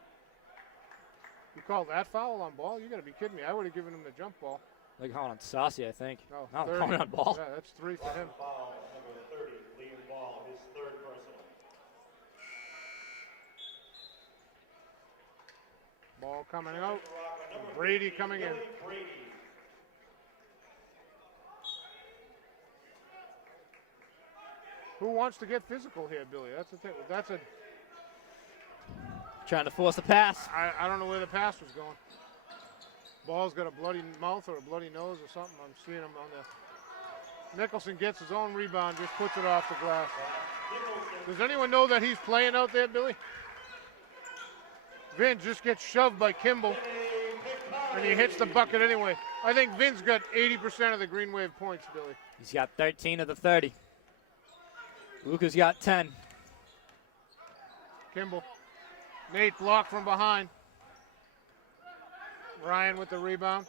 You call that foul on ball? You got to be kidding me. I would have given him the jump ball. Like calling on Saucier, I think. No, No, 30. calling on ball. Yeah, that's 3 for him. Foul, number 30, Liam Ball, his third personal. Ball coming out. Brady coming in. Billy Brady. Who wants to get physical here, Billy? That's the thing. Trying to force the pass. I don't know where the pass was going. Ball's got a bloody mouth or a bloody nose or something. I'm seeing him on there. Nicholson gets his own rebound, just puts it off the glass. Does anyone know that he's playing out there, Billy? Vin just gets shoved by Kimball, and he hits the bucket anyway. I think Vin's got 80% of the Green Wave points, Billy. He's got 13 of the 30. Luca's got 10. Kimball. Nate blocked from behind. Ryan with the rebound.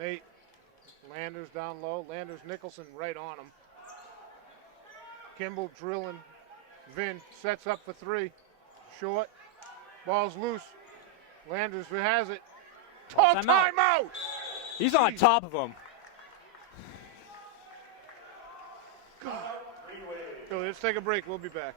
Nate. Landers down low. Landers Nicholson right on him. Kimball drilling. Vin sets up for 3. Short. Ball's loose. Landers has it. Oh, timeout! He's on top of him. So let's take a break. We'll be back.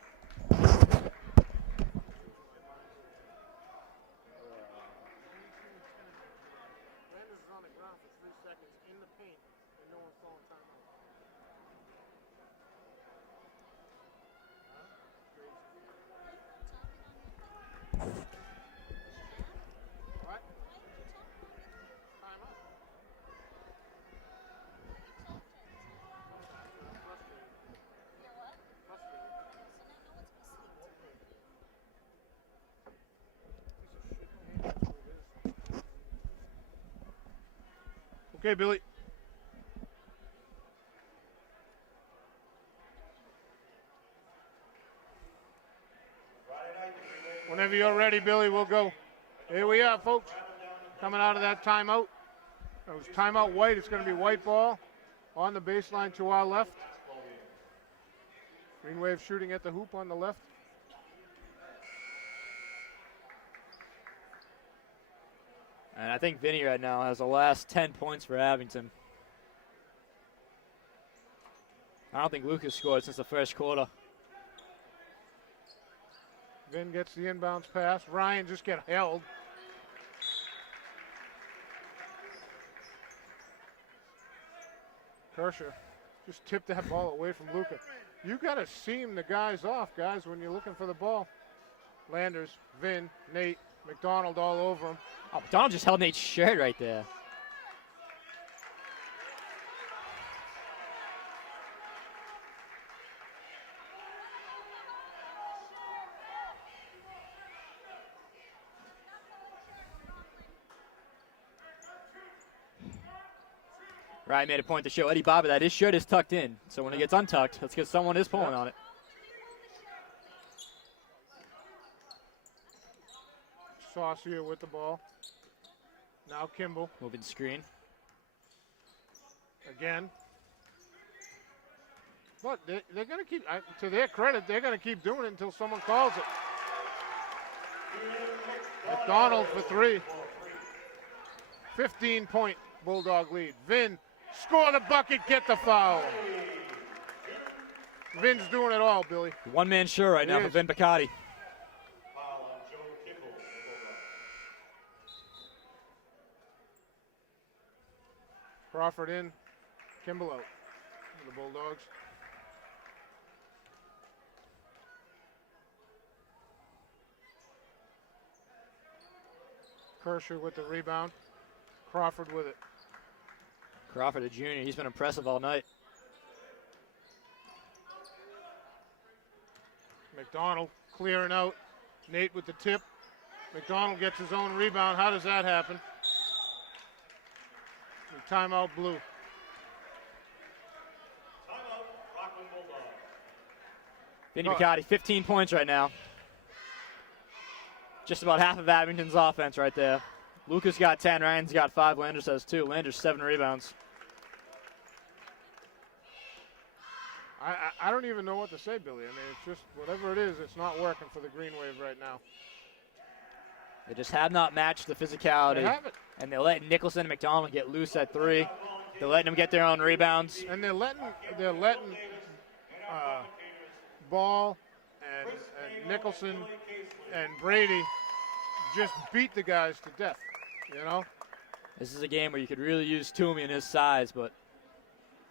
Okay, Billy. Whenever you're ready, Billy, we'll go. Here we are, folks. Coming out of that timeout. It was timeout white. It's going to be white ball on the baseline to our left. Green Wave shooting at the hoop on the left. And I think Vinny right now has the last 10 points for Abington. I don't think Lucas scored since the first quarter. Vin gets the inbounds pass. Ryan just get held. Kershaw just tipped that ball away from Luca. You got to seam the guys off, guys, when you're looking for the ball. Landers, Vin, Nate, McDonald all over him. Oh, McDonald just held Nate's shirt right there. Ryan made a point to show Eddie Barber that his shirt is tucked in. So when it gets untucked, that's because someone is pulling on it. Saucier with the ball. Now Kimball. Moving screen. Again. But they're going to keep, to their credit, they're going to keep doing it until someone calls it. McDonald for 3. 15-point Bulldog lead. Vin, score the bucket, get the foul. Vin's doing it all, Billy. One man sure right now for Vin Bacardi. Crawford in, Kimball out for the Bulldogs. Kershaw with the rebound. Crawford with it. Crawford, a junior, he's been impressive all night. McDonald clearing out. Nate with the tip. McDonald gets his own rebound. How does that happen? Timeout blue. Timeout, Rockland Bulldogs. Vinny Bacardi, 15 points right now. Just about half of Abington's offense right there. Lucas got 10, Ryan's got 5, Landers has 2. Landers 7 rebounds. I don't even know what to say, Billy. I mean, it's just whatever it is, it's not working for the Green Wave right now. They just have not matched the physicality. They haven't. And they're letting Nicholson and McDonald get loose at 3. They're letting them get their own rebounds. And they're letting Ball and Nicholson and Brady just beat the guys to death, you know? This is a game where you could really use Toomey and his size, but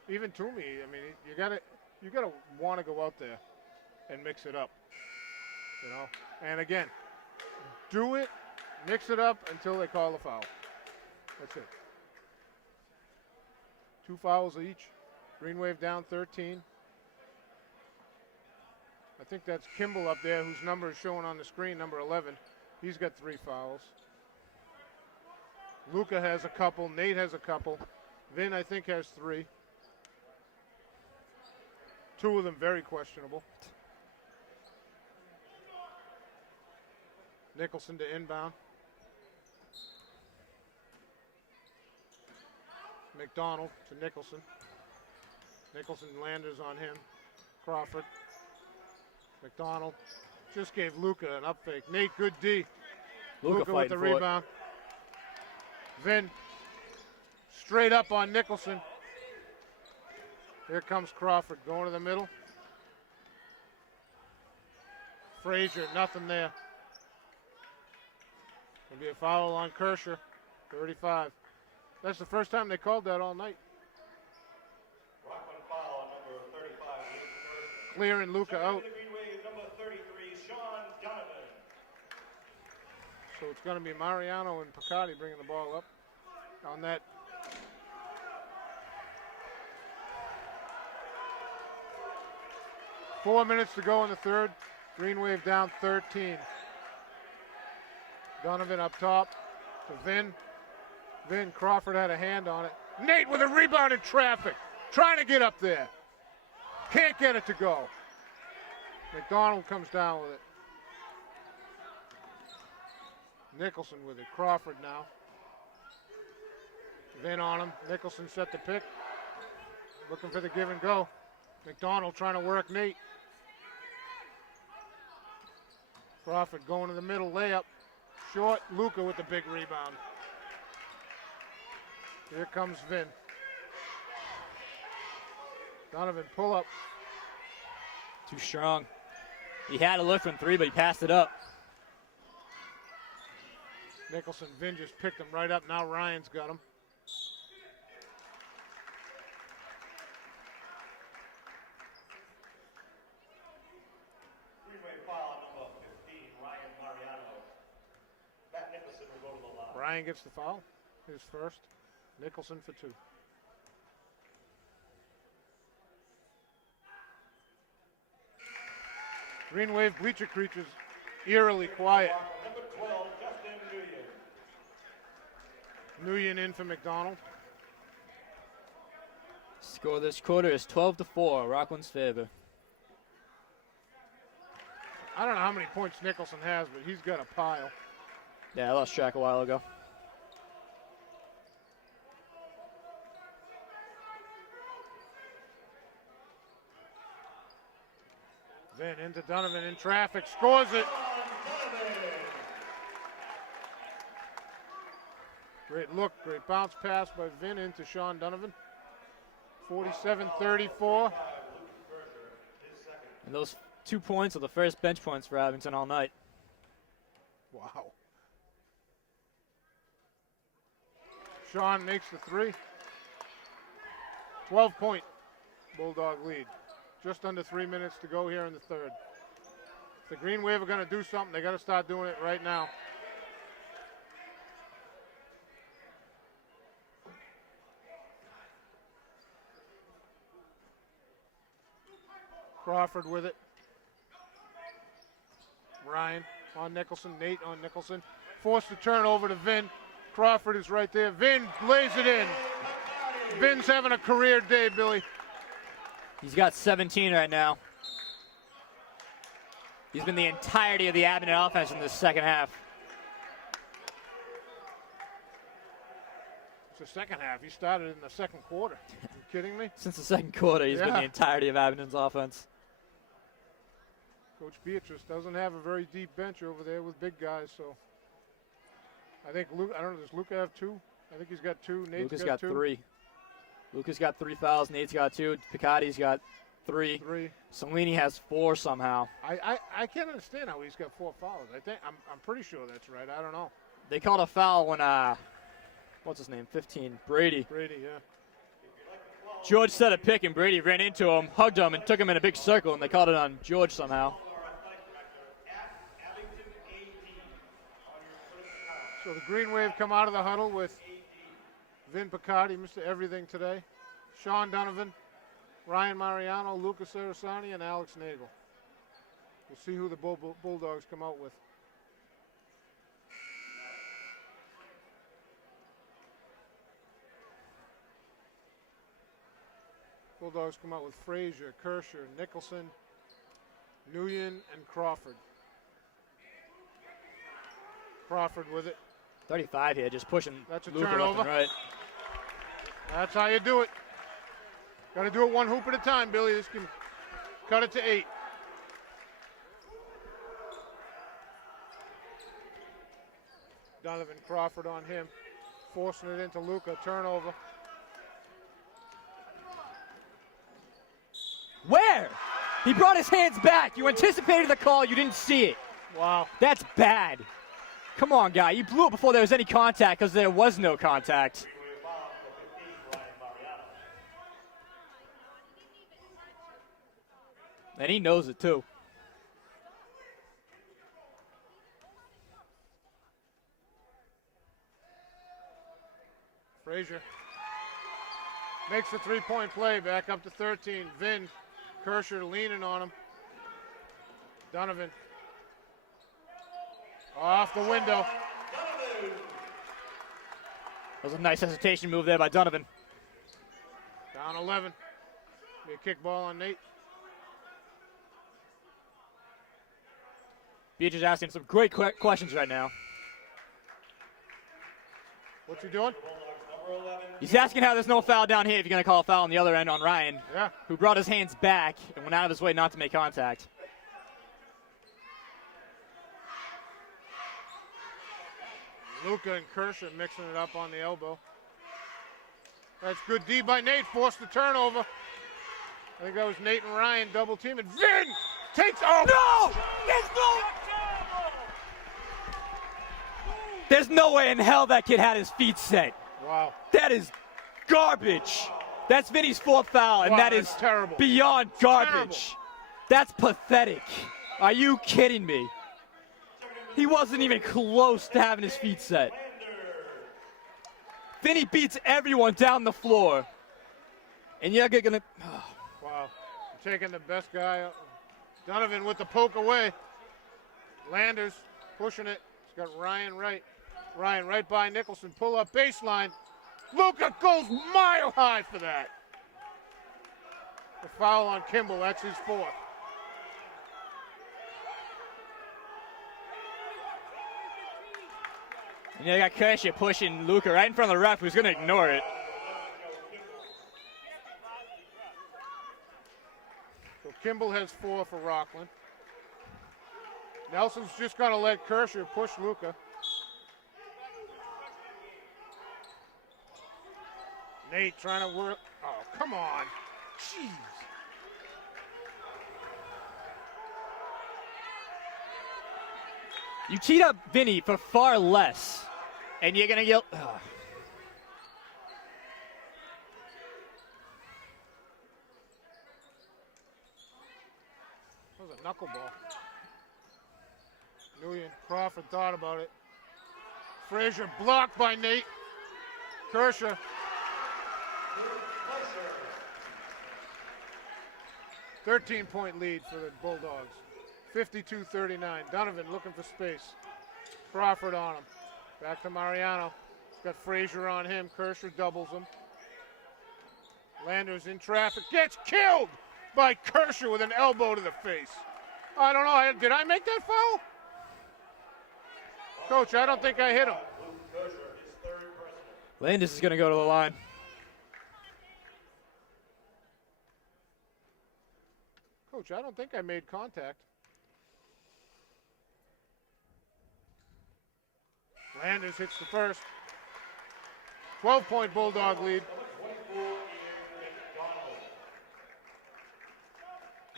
Even Toomey, I mean, you gotta want to go out there and mix it up, you know? And again, do it, mix it up until they call the foul. That's it. 2 fouls each. Green Wave down 13. I think that's Kimball up there, whose number is showing on the screen, number 11. He's got 3 fouls. Luca has a couple. Nate has a couple. Vin, I think, has 3. 2 of them very questionable. Nicholson to inbound. McDonald to Nicholson. Nicholson landers on him. Crawford. McDonald just gave Luca an up fake. Nate, good D. Luca with the rebound. Vin straight up on Nicholson. Here comes Crawford going to the middle. Frazier, nothing there. Gonna be a foul on Kersher, 35. That's the first time they called that all night. Rockland foul on number 35. Kersher. Clearing Luca out. The Green Wave, number 33, Sean Donovan. So it's going to be Mariano and Picardi bringing the ball up on that. Four minutes to go in the third. Green Wave down 13. Donovan up top to Vin. Vin, Crawford had a hand on it. Nate with a rebound in traffic. Trying to get up there. Can't get it to go. McDonald comes down with it. Nicholson with it. Crawford now. Vin on him. Nicholson set the pick. Looking for the give and go. McDonald trying to work Nate. Crawford going to the middle layup. Short. Luca with the big rebound. Here comes Vin. Donovan pull up. too strong. He had a look from 3, but he passed it up. Nicholson, Vin just picked him right up. Now Ryan's got him. Ryan gets the foul, his first. Nicholson for 2. Green Wave bleacher creatures eerily quiet. Number 12, Justin Nguyen. Nguyen in for McDonald. Score this quarter is 12-4, Rockland's favor. I don't know how many points Nicholson has, but he's got a pile. Yeah, I lost track a while ago. Vin into Donovan in traffic, scores it. Great look, great bounce pass by Vin into Sean Donovan. 47-34. And those 2 points are the first bench points for Abington all night. Wow. Sean makes the 3. 12-point Bulldog lead. Just under 3 minutes to go here in the third. If the Green Wave are going to do something, they got to start doing it right now. Crawford with it. Ryan on Nicholson. Nate on Nicholson. Forced to turn over to Vin. Crawford is right there. Vin lays it in. Vin's having a career day, Billy. He's got 17 right now. He's been the entirety of the Abington offense in the second half. It's the second half. He started in the second quarter. Are you kidding me? Since the second quarter, he's been the entirety of Abington's offense. Coach Beatrice doesn't have a very deep bench over there with big guys, so I think Luke. I don't know. Does Luca have 2? I think he's got 2. Nate's Luca's got 2. 3. Luca's got 3 fouls. Nate's got 2. Picotti's got 3. Salini has 4 somehow. I can't understand how he's got 4 fouls. I'm pretty sure that's right. I don't know. They called a foul when what's his name? 15. Brady. Brady, yeah. George set a pick and Brady ran into him, hugged him, and took him in a big circle, and they called it on George somehow. So the Green Wave come out of the huddle with Vin Picardi, Mr. Everything today, Sean Donovan, Ryan Mariano, Luca Sarasani, and Alex Nagel. We'll see who the Bulldogs come out with. Bulldogs come out with Frazier, Kirscher, Nicholson, Nguyen, and Crawford. Crawford with it. 35 here, just pushing That's a Luca turnover. left and right. That's how you do it. Got to do it one hoop at a time, Billy. This can cut it to 8. Donovan Crawford on him, forcing it into Luca. Turnover. Where? He brought his hands back. You anticipated the call. You didn't see it. Wow. That's bad. Come on, guy. You blew it before there was any contact because there was no contact. And he knows it, too. Frazier makes the three-point play, back up to 13. Vin, Kirscher leaning on him. Donovan off the window. That was a nice hesitation move there by Donovan. Down 11. Be a kick ball on Nate. Beach is asking some great questions right now. What's he doing? He's asking how there's no foul down here if you're going to call a foul on the other end on Ryan, who brought his hands back and went out of his way not to make contact. Luca and Kirscher mixing it up on the elbow. That's good D by Nate, forced the turnover. I think that was Nate and Ryan double teaming. Vin takes off. No! There's no way in hell that kid had his feet set. Wow. That is garbage. That's Vinny's 4th foul, and that is terrible. Beyond garbage. That's pathetic. Are you kidding me? He wasn't even close to having his feet set. Vinny beats everyone down the floor. And you're gonna... Oh. Wow. Taking the best guy. Donovan with the poke away. Landers pushing it. He's got Ryan right. Ryan right by Nicholson. Pull up baseline. Luca goes mile high for that. The foul on Kimball. That's his 4th. And you got Kirscher pushing Luca right in front of the ref, who's going to ignore it. So Kimball has 4 for Rockland. Nelson's just going to let Kirscher push Luca. Nate trying to work. Oh, come on. Jeez. You teed up Vinny for far less, and you're going to get... That was a knuckleball. Nguyen, Crawford thought about it. Frazier blocked by Nate. Kirscher. 13-point lead for the Bulldogs. 52-39. Donovan looking for space. Crawford on him. Back to Mariano. He's got Frazier on him. Kirscher doubles him. Landers in traffic. Gets killed by Kirscher with an elbow to the face. I don't know. Did I make that foul? Coach, I don't think I hit him. Landis is going to go to the line. Coach, I don't think I made contact. Landis hits the first. 12-point Bulldog lead.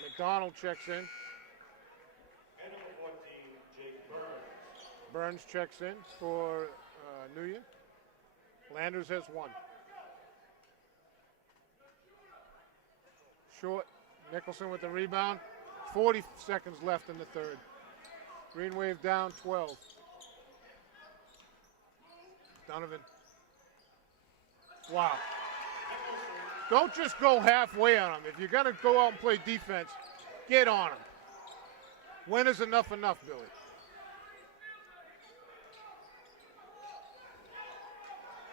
McDonald checks in. Burns checks in for Nguyen. Landers has one. Short. Nicholson with the rebound. 40 seconds left in the third. Green Wave down 12. Donovan. Wow. Don't just go halfway on them. If you're going to go out and play defense, get on them. When is enough, Billy?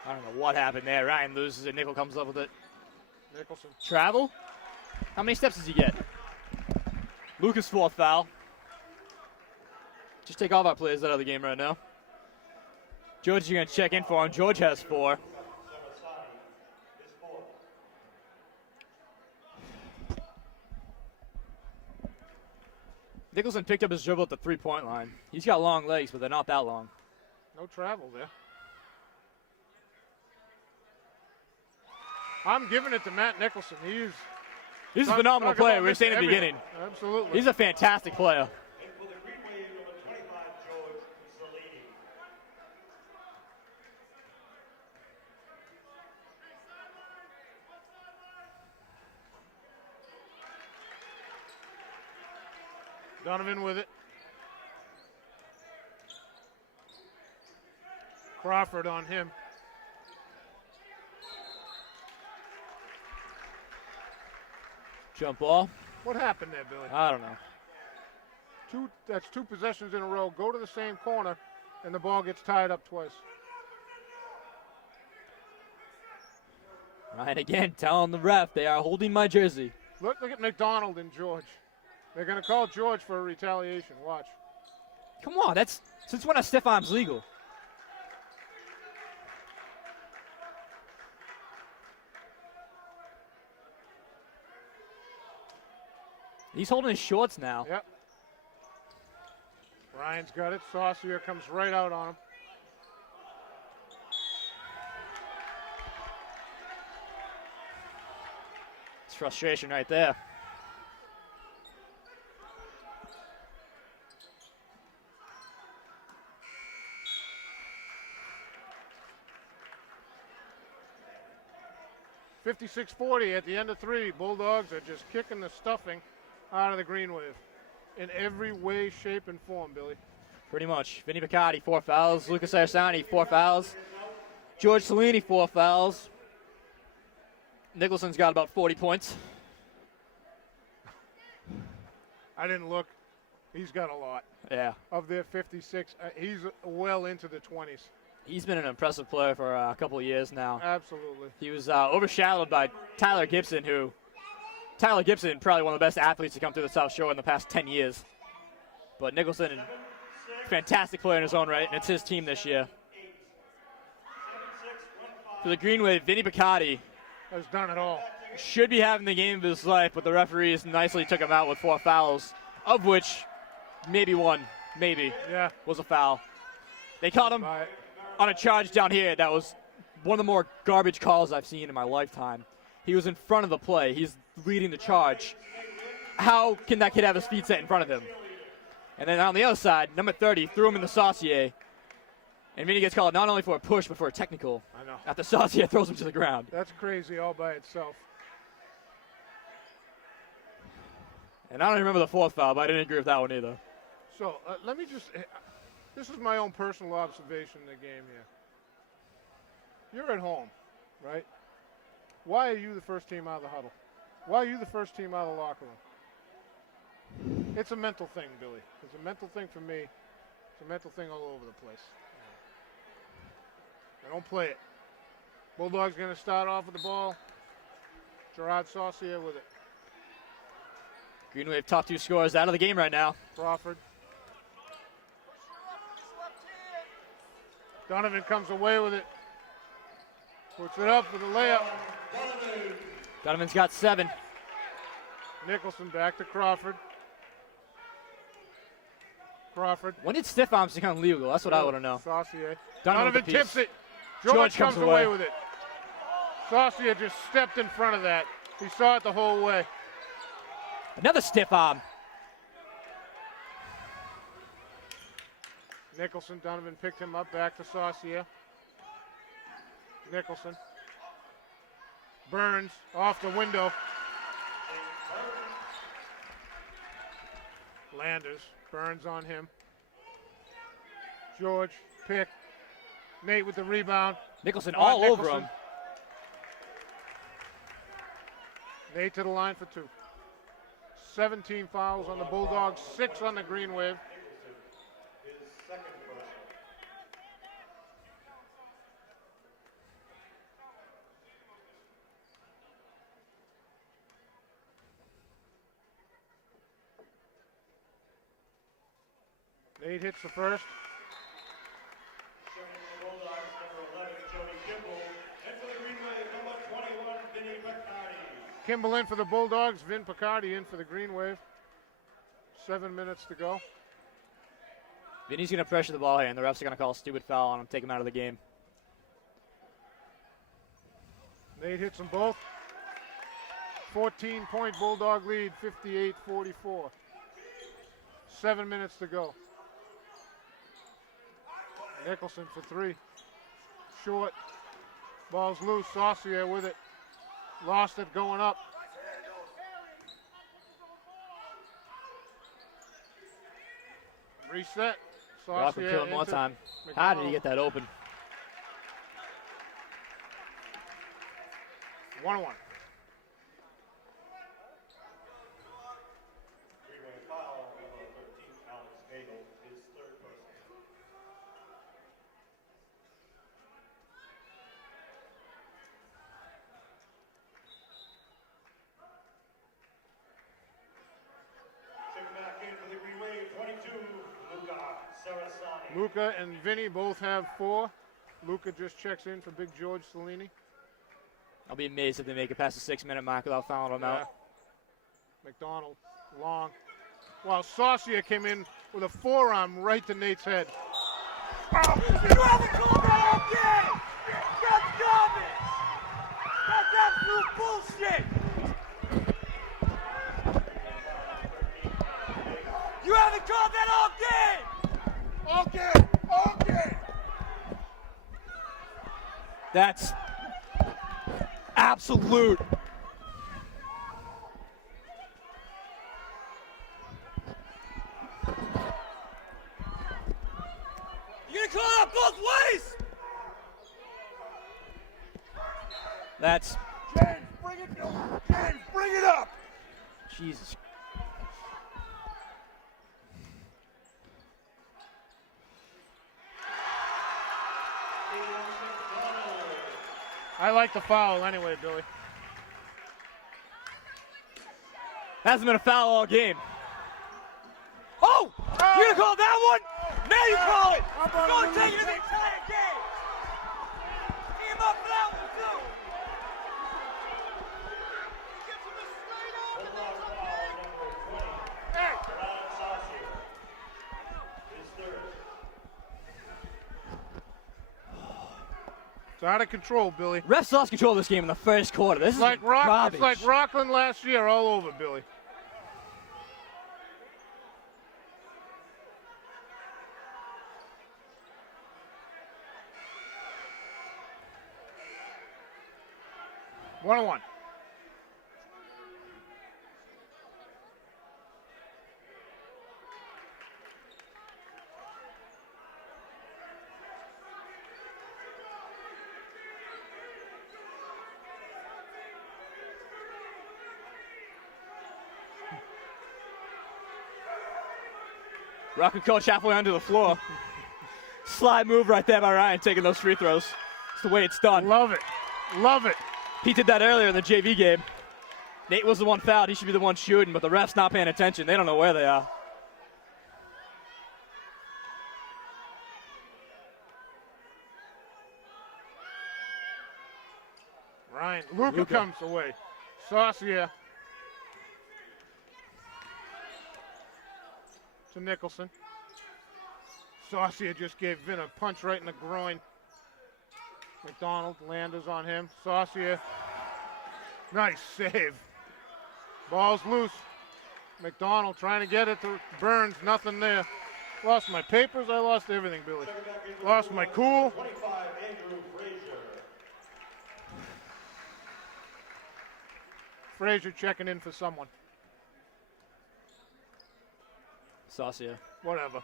I don't know what happened there. Ryan loses it. Nickel comes up with it. Nicholson. Travel? How many steps does he get? Lucas' fourth foul. Just take all of our players out of the game right now. George is going to check in for him. George has 4. Nicholson picked up his dribble at the 3-point line. He's got long legs, but they're not that long. No travel there. I'm giving it to Matt Nicholson. He's a phenomenal player. We were saying at the beginning. Absolutely. He's a fantastic player. And for the Green Wave, number 25, George Salini. Donovan with it. Crawford on him. Jump ball. What happened there, Billy? I don't know. That's 2 possessions in a row. Go to the same corner, and the ball gets tied up twice. Ryan again telling the ref they are holding my jersey. Look at McDonald and George. They're going to call George for a retaliation. Watch. Come on, that's since when a stiff arm's legal? He's holding his shorts now. Yep. Ryan's got it. Saucier comes right out on him. It's frustration right there. .56-40 at the end of 3. Bulldogs are just kicking the stuffing out of the Green Wave in every way, shape, and form, Billy. Pretty much. Vinny Picardi, 4 fouls. Lucas Arsani, 4 fouls. George Salini, 4 fouls. Nicholson's got about 40 points. I didn't look. He's got a lot. Yeah. Of their 56, he's well into the 20s. He's been an impressive player for a couple of years now. Absolutely. He was overshadowed by Tyler Gibson, probably one of the best athletes to come through the South Shore in the past 10 years. But Nicholson, fantastic player in his own right, and it's his team this year. For the Green Wave, Vinny Picardi Has done it all. should be having the game of his life, but the referees nicely took him out with 4 fouls, of which maybe one, Yeah. was a foul. They caught him on a charge down here that was one of the more garbage calls I've seen in my lifetime. He was in front of the play. He's leading the charge. How can that kid have his feet set in front of him? And then on the other side, number 30 threw him in the Saucier. And Vinny gets called not only for a push, but for a technical. I know. After Saucier throws him to the ground. That's crazy all by itself. And I don't remember the 4th foul, but I didn't agree with that one either. So let me just, this is my own personal observation in the game here. You're at home, right? Why are you the first team out of the huddle? Why are you the first team out of the locker room? It's a mental thing, Billy. It's a mental thing for me. It's a mental thing all over the place. I don't play it. Bulldogs going to start off with the ball. Gerard Saucier with it. Green Wave top 2 scorers out of the game right now. Crawford. Donovan comes away with it. Puts it up for the layup. Donovan's got 7. Nicholson back to Crawford. Crawford. When did stiff arms become legal? That's what I want to know. Saucier. Donovan Donovan with the piece. tips it. George George comes comes away away. with it. Saucier just stepped in front of that. He saw it the whole way. Another stiff arm. Nicholson, Donovan picked him up, back to Saucier. Nicholson. Burns off the window. Landers, Burns on him. George, pick. Nate with the rebound. Nicholson On all over Nicholson. him. Nate to the line for 2. 17 fouls on the Bulldogs, 6 on the Green Wave. His second person. Nate hits the first. Showing for the Bulldogs, number 11, Jody Kimball. And for the Green Wave, number 21, Vinny McCarty. Kimball in for the Bulldogs. Vin Picardi in for the Green Wave. 7 minutes to go. Vinny's going to pressure the ball here, and the refs are going to call a stupid foul on him, take him out of the game. Nate hits them both. 14-point Bulldog lead, 58-44. 7 minutes to go. Nicholson for 3. Short. Ball's loose. Saucier with it. Lost it going up. Reset. Rockland Saucier kill him one into time. How did he McDonald. get that open? 1-1. Green Wave foul, number 13, Alex Nagel, his third person. Checking back in for the Green Wave, 22, Luca Sarasani. Luca and Vinny both have 4. Luca just checks in for Big George Cellini. I'll be amazed if they make it past the 6-minute mark without fouling him out. McDonald, long. While Saucier came in with a forearm right to Nate's head. You haven't called that all game! That's garbage! That's absolute bullshit! You haven't called that all game! All game! All game! That's absolute. You're gonna call out both ways! That's James, bring it up! James, bring it up! Jesus. I like the foul anyway, Billy. Hasn't been a foul all game. Oh! You're gonna call that one? Now you call it! You're gonna take it in the entire game! Team up for that one, too! Bulldog foul, number 20, Adam Saucier. His third. It's out of control, Billy. Refs lost control of this game in the first quarter. This is Like garbage. it's like Rockland last year all over, Billy. One on one. Rockland coach halfway onto the floor. Slide move right there by Ryan, taking those free throws. It's the way it's done. Love it. Love it. He did that earlier in the JV game. Nate was the one fouled. He should be the one shooting, but the refs not paying attention. They don't know where they are. Luca comes away. Saucier to Nicholson. Saucier just gave Vin a punch right in the groin. McDonald, Landers on him. Saucier, nice save. Ball's loose. McDonald trying to get it to Burns, nothing there. Lost my papers, I lost everything, Billy. Lost my cool. 25, Andrew Frazier. Frazier checking in for someone. Saucier. Whatever.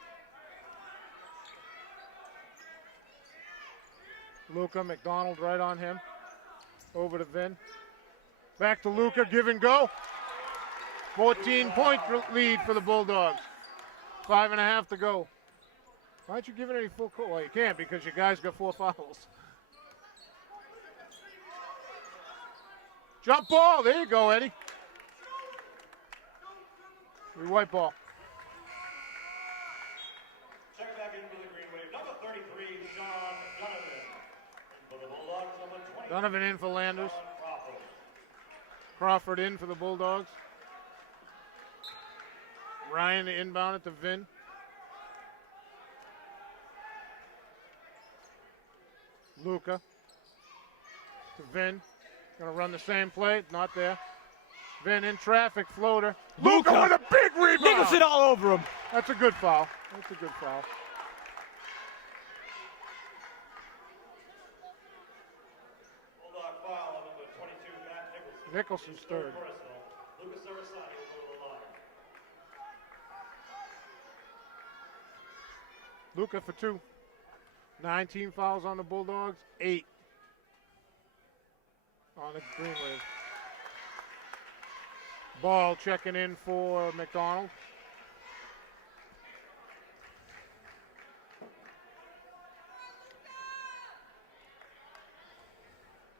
Luca, McDonald right on him. Over to Vin. Back to Luca, give and go. 14-point lead for the Bulldogs. 5.5 to go. Why aren't you giving any full court? Well, you can't because your guys got 4 fouls. Jump ball. There you go, Eddie. White ball. Check back in for the Green Wave. Number 33, Sean Donovan. For the Bulldogs, number 20. Donovan in for Landers. Crawford. Crawford in for the Bulldogs. Ryan the inbound it to Vin. Luca to Vin. Gonna run the same play. Not there. Vin in traffic, floater. Luca with a big rebound. Nicholson all over him. That's a good foul. That's a good foul. Bulldog foul on number 22, Matt Nicholson. Nicholson's third. Personal. Lucas Sarasani will go to the line. Luca for 2. 19 fouls on the Bulldogs, 8 on the Green Wave. Ball checking in for McDonald.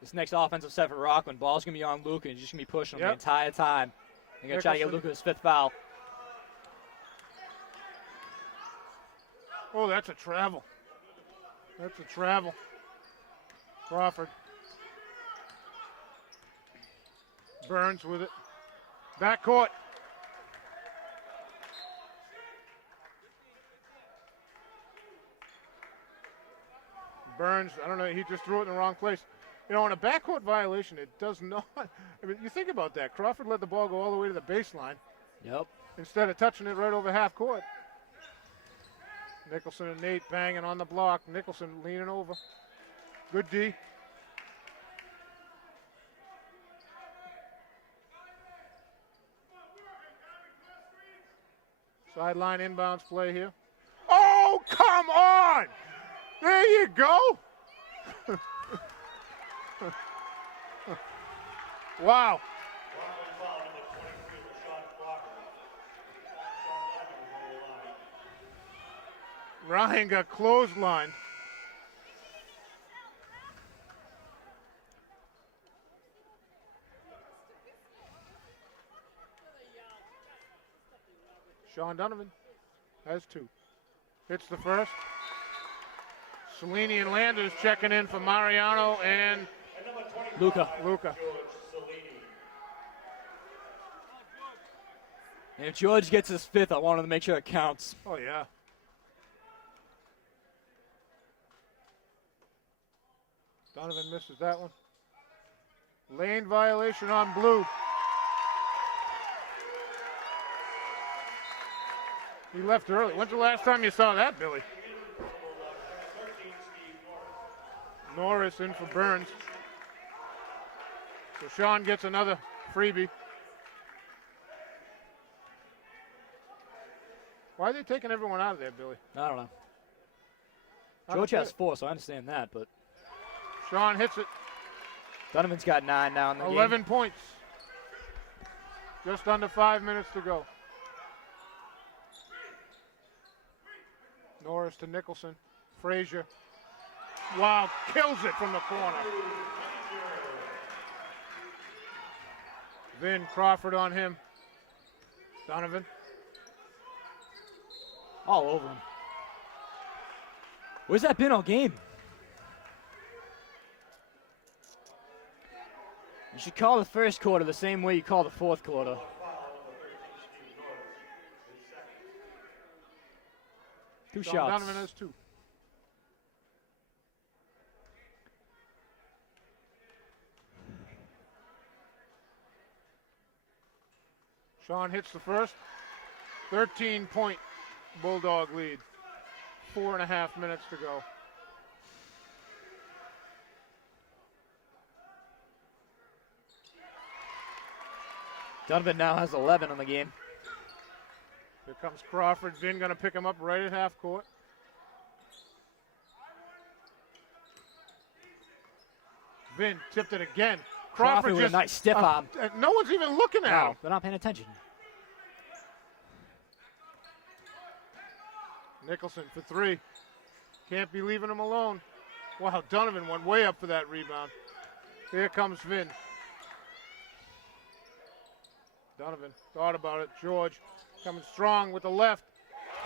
This next offensive set for Rockland, ball's going to be on Luca, and he's just going to be pushing him the Yep. entire time. They're going to try to get Nicholson. Luca his 5th foul. Oh, that's a travel. That's a travel. Crawford. Burns with it. Backcourt. Burns, I don't know, he just threw it in the wrong place. You know, in a backcourt violation, it does not. I mean, you think about that. Crawford let the ball go all the way to the baseline Yep. instead of touching it right over half court. Nicholson and Nate banging on the block. Nicholson leaning over. Good D. Sideline inbounds play here. Oh, come on! There you go. Wow. Rockland foul number 23, Rashawn Crawford. Sean Donovan will go to the line. Ryan got clotheslined. Sean Donovan has 2. Hits the first. Cellini and Landers checking in for Mariano and And number 25, Luca. Luca. George Cellini. And if George gets his 5th, I want him to make sure it counts. Oh, yeah. Donovan misses that one. Lane violation on blue. He left early. When's the last time you saw that, Billy? Norris in for Burns. So Sean gets another freebie. Why are they taking everyone out of there, Billy? I don't know. I George don't has get it. 4, so I understand that, but Sean hits it. Donovan's got 9 now in the 11 game. points. Just under 5 minutes to go. Norris to Nicholson. Frazier. Wow, kills it from the corner. Vin Crawford on him. Donovan. All over him. Where's that been all game? should call the first quarter the same way you call the fourth quarter. Two Sean shots. Donovan has 2. Sean hits the first. 13-point Bulldog lead. 4.5 minutes to go. Donovan now has 11 on the game. Here comes Crawford. Vin going to pick him up right at half court. Vin tipped it again. Crawford with just a nice stiff arm. No one's even looking at him. No, they're not paying attention. Nicholson for 3. Can't be leaving him alone. Wow, Donovan went way up for that rebound. Here comes Vin. Donovan thought about it. George coming strong with the left.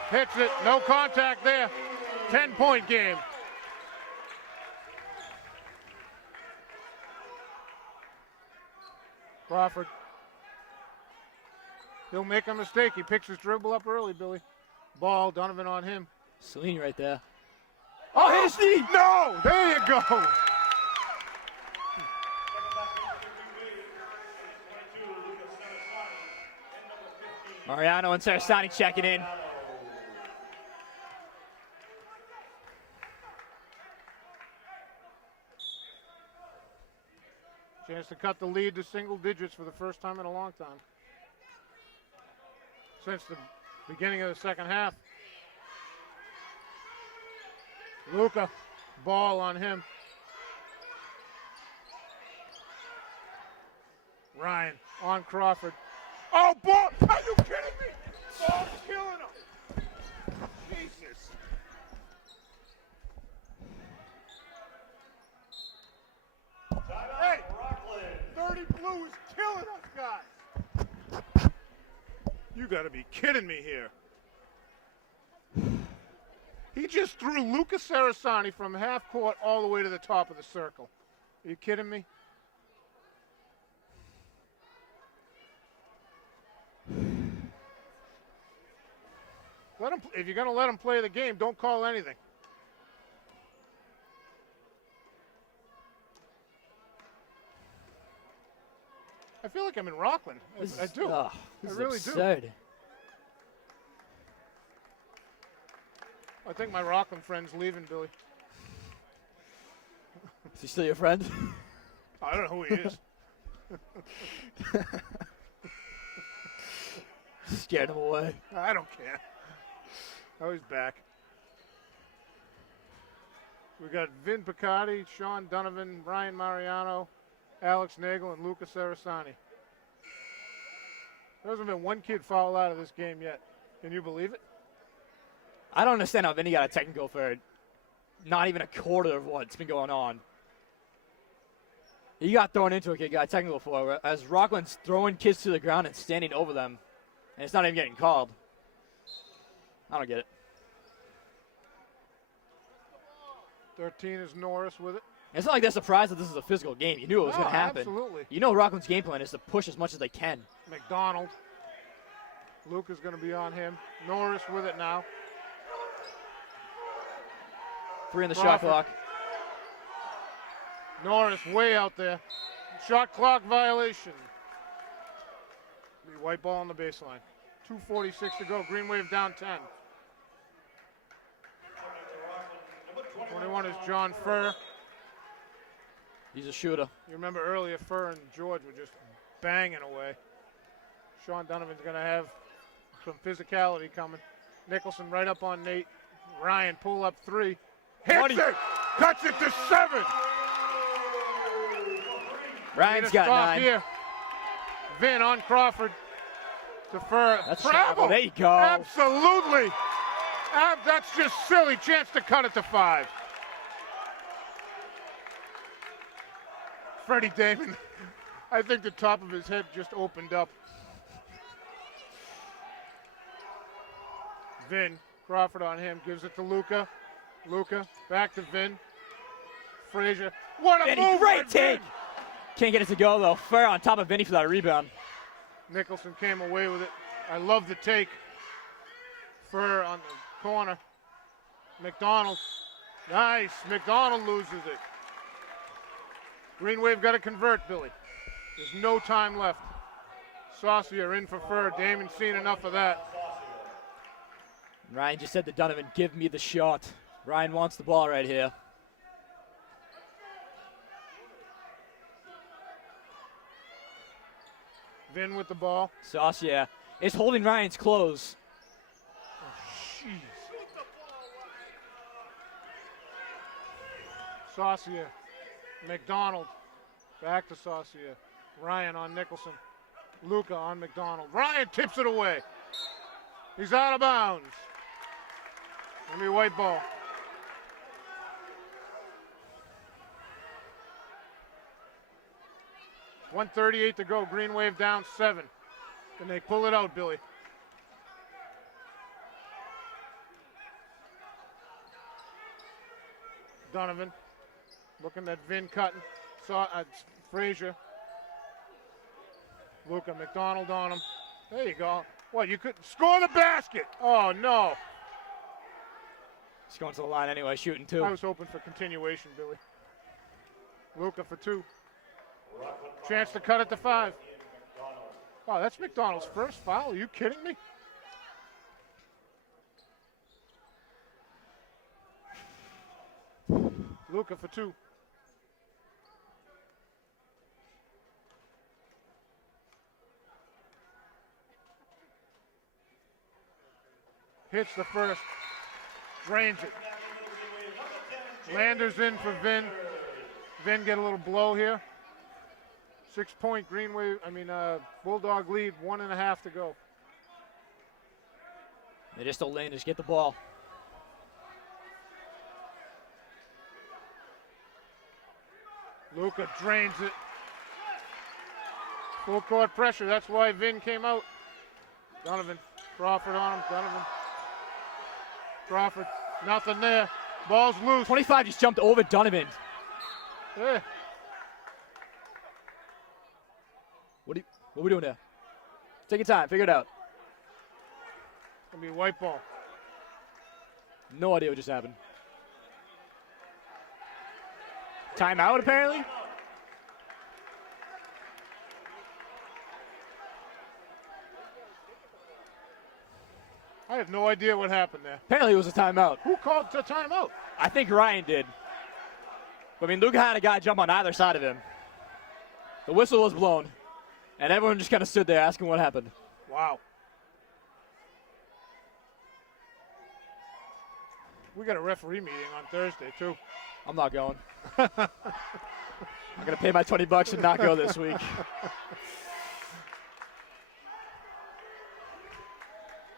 Hits it. No contact there. 10-point game. Crawford. He'll make a mistake. He picks his dribble up early, Billy. Ball, Donovan on him. Celine right there. Oh, hit his knee. No, there you go. Mariano and Sarasani checking in. Chance to cut the lead to single digits for the first time in a long time. Since the beginning of the second half. Luka, ball on him. Ryan on Crawford. Oh, ball! Are you kidding me? Ball's killing him. Jesus. Hey, Rockland. 30 blue is killing us, guys. You got to be kidding me here. He just threw Luca Sarasani from half court all the way to the top of the circle. Are you kidding me? Let him, if you're going to let him play the game, don't call anything. I feel like I'm in Rockland. I do. Oh, I this is really do. absurd. I think my Rockland friend's leaving, Billy. Is he still your friend? I don't know who he is. Scared him away. I don't care. Oh, he's back. We got Vin Picardi, Sean Donovan, Ryan Mariano, Alex Nagel, and Luca Sarasani. There hasn't been one kid foul out of this game yet. Can you believe it? I don't understand how Vinny got a technical for not even a quarter of what's been going on. He got thrown into it, got a technical for it, as Rockland's throwing kids to the ground and standing over them, and it's not even getting called. I don't get it. 13 is Norris with it. It's not like they're surprised that this is a physical game. You knew it was going to happen. Absolutely. You know Rockland's game plan is to push as much as they can. McDonald. Luke is going to be on him. Norris with it now. 3 in the shot Crawford. clock. Norris way out there. Shot clock violation. The white ball on the baseline. 2:46 to go. Green Wave down 10. 21 is John Furr. He's a shooter. You remember earlier, Furr and George were just banging away. Sean Donovan's going to have some physicality coming. Nicholson right up on Nate. Ryan pull up 3. Hits it! Cuts it to 7! Ryan's got Stop 9. here. Vin on Crawford. To Furr. That's Travel! there you go. Absolutely! That's just silly. Chance to cut it to 5. Freddie Damon. I think the top of his head just opened up. Vin, Crawford on him, gives it to Luca. Luca, back to Vin. Frazier. What a Vinny, move great by take. Vin. Can't get it to go, though. Fur on top of Vinny for that rebound. Nicholson came away with it. I love the take. Fur on the corner. McDonald. Nice. McDonald loses it. Green Wave got to convert, Billy. There's no time left. Saucier in for Fur. Damon's seen enough of that. Ryan just said to Donovan, give me the shot. Ryan wants the ball right here. Vin with the ball. Saucier is holding Ryan's clothes. Jeez. Saucier. McDonald. Back to Saucier. Ryan on Nicholson. Luca on McDonald. Ryan tips it away. He's out of bounds. Give me white ball. .138 to go. Green Wave down 7. Can they pull it out, Billy? Donovan looking at Vin cutting. Frazier. Luca McDonald on him. There you go. What, you could score the basket? Oh, no. He's going to the line anyway, shooting 2. I was hoping for continuation, Billy. Luca for 2. Chance to cut it to 5. Wow, that's McDonald's first foul. Are you kidding me? Luca for 2. Hits the first. Drains it. Landers in for Vin. Vin get a little blow here. 6-point Bulldog lead, 1.5 to go. They just don't Landers get the ball. Luca drains it. Full court pressure, that's why Vin came out. Donovan, Crawford on him, Donovan. Crawford, nothing there. Ball's loose. 25 just jumped over Donovan. Yeah. What are we doing there? Take your time, figure it out. Gonna be white ball. No idea what just happened. Timeout, apparently? I have no idea what happened there. Apparently it was a timeout. Who called the timeout? I think Ryan did. But, Luca had a guy jump on either side of him. The whistle was blown. And everyone just kind of stood there asking what happened. Wow. We got a referee meeting on Thursday, too. I'm not going. I'm going to pay my $20 and not go this week.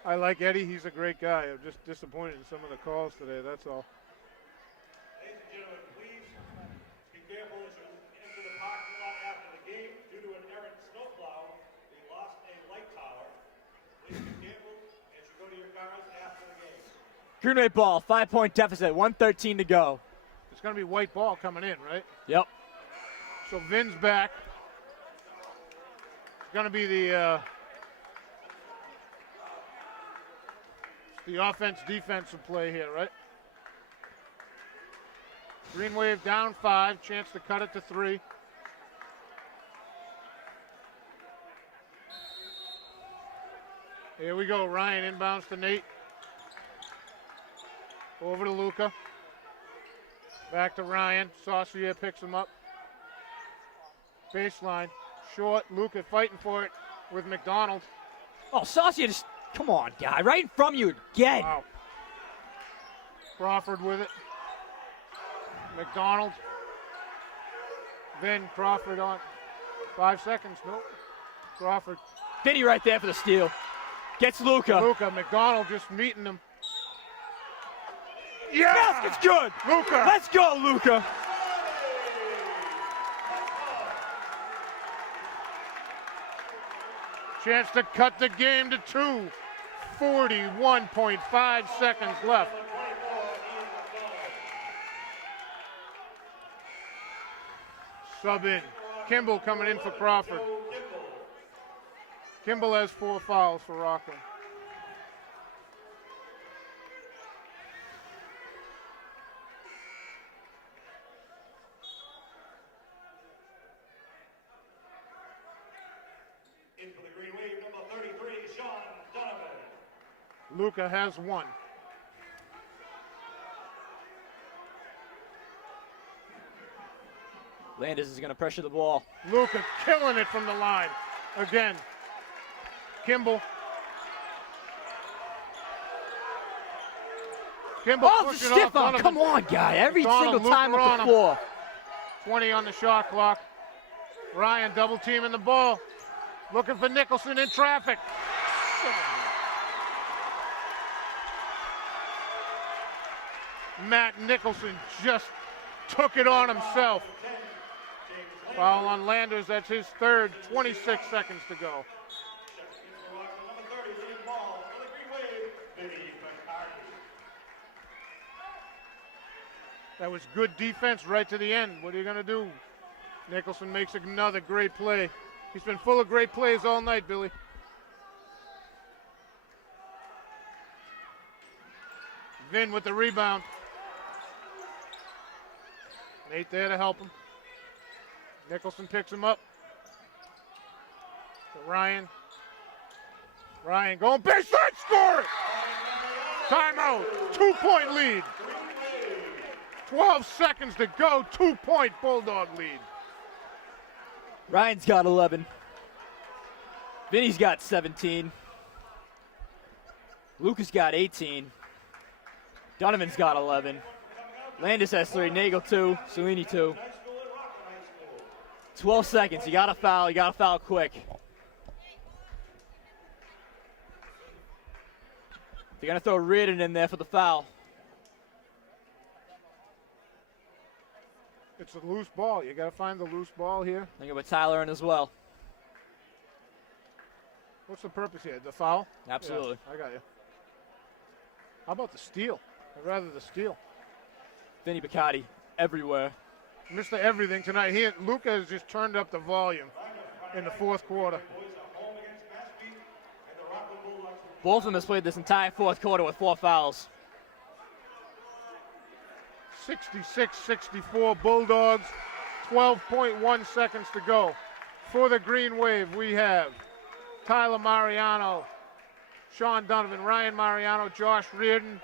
I like Eddie. He's a great guy. I'm just disappointed in some of the calls today, that's all. Ladies and gentlemen, please be careful as you enter the parking lot after the game. Due to an errant snowplow, we lost a light tower. Please be careful as you go to your cars after the game. Green Wave ball, 5-point deficit, 1:13 to go. It's going to be white ball coming in, right? Yep. So Vin's back. It's going to be the offense-defensive play here, right? Green Wave down 5, chance to cut it to 3. Here we go, Ryan inbounds to Nate. Over to Luca. Back to Ryan. Saucier picks him up. Baseline. Short. Luca fighting for it with McDonald. Oh, Saucier just, come on, guy. Right in front of you again. Wow. Crawford with it. McDonald. Then Crawford on. 5 seconds. Nope. Crawford. Vinny right there for the steal. Gets Luca. Luca. McDonald just meeting him. Yeah! Basket's good. Luca. Let's go, Luca. Chance to cut the game to 2. 41.5 seconds left. Sub in. Kimball coming in for Crawford. Kimball has 4 fouls for Rockland. In for the Green Wave, number 33, Sean Donovan. Luca has 1. Landis is going to pressure the ball. Luca killing it from the line. Again. Kimball. Kimball Oh, the pushing stiff off arm. Donovan. Come on, guy. Every Donald, single time Luca up on the him. floor. 20 on the shot clock. Ryan double teaming the ball. Looking for Nicholson in traffic. Matt Nicholson just took it on himself. Foul on Landers, that's his third, 26 seconds to go. That was good defense right to the end. What are you going to do? Nicholson makes another great play. He's been full of great plays all night, Billy. Vin with the rebound. Nate there to help him. Nicholson picks him up. To Ryan. Ryan going baseline, score it! Timeout, 2-point lead. 12 seconds to go, 2-point Bulldog lead. Ryan's got 11. Vinny's got 17. Lucas got 18. Donovan's got 11. Landis has 3. Nagel 2. Salini 2. 12 seconds. You got to foul. You got to foul quick. They're going to throw Reardon in there for the foul. It's a loose ball. You got to find the loose ball here. I think with Tyler in as well. What's the purpose here? The foul? Absolutely. Yeah, I got you. How about the steal? I'd rather the steal. Vinny Baccardi everywhere. Mr. Everything tonight. Luca has just turned up the volume in the fourth quarter. Both of them has played this entire fourth quarter with 4 fouls. 66-64 Bulldogs. 12.1 seconds to go. For the Green Wave, we have Tyler Mariano, Sean Donovan, Ryan Mariano, Josh Reardon,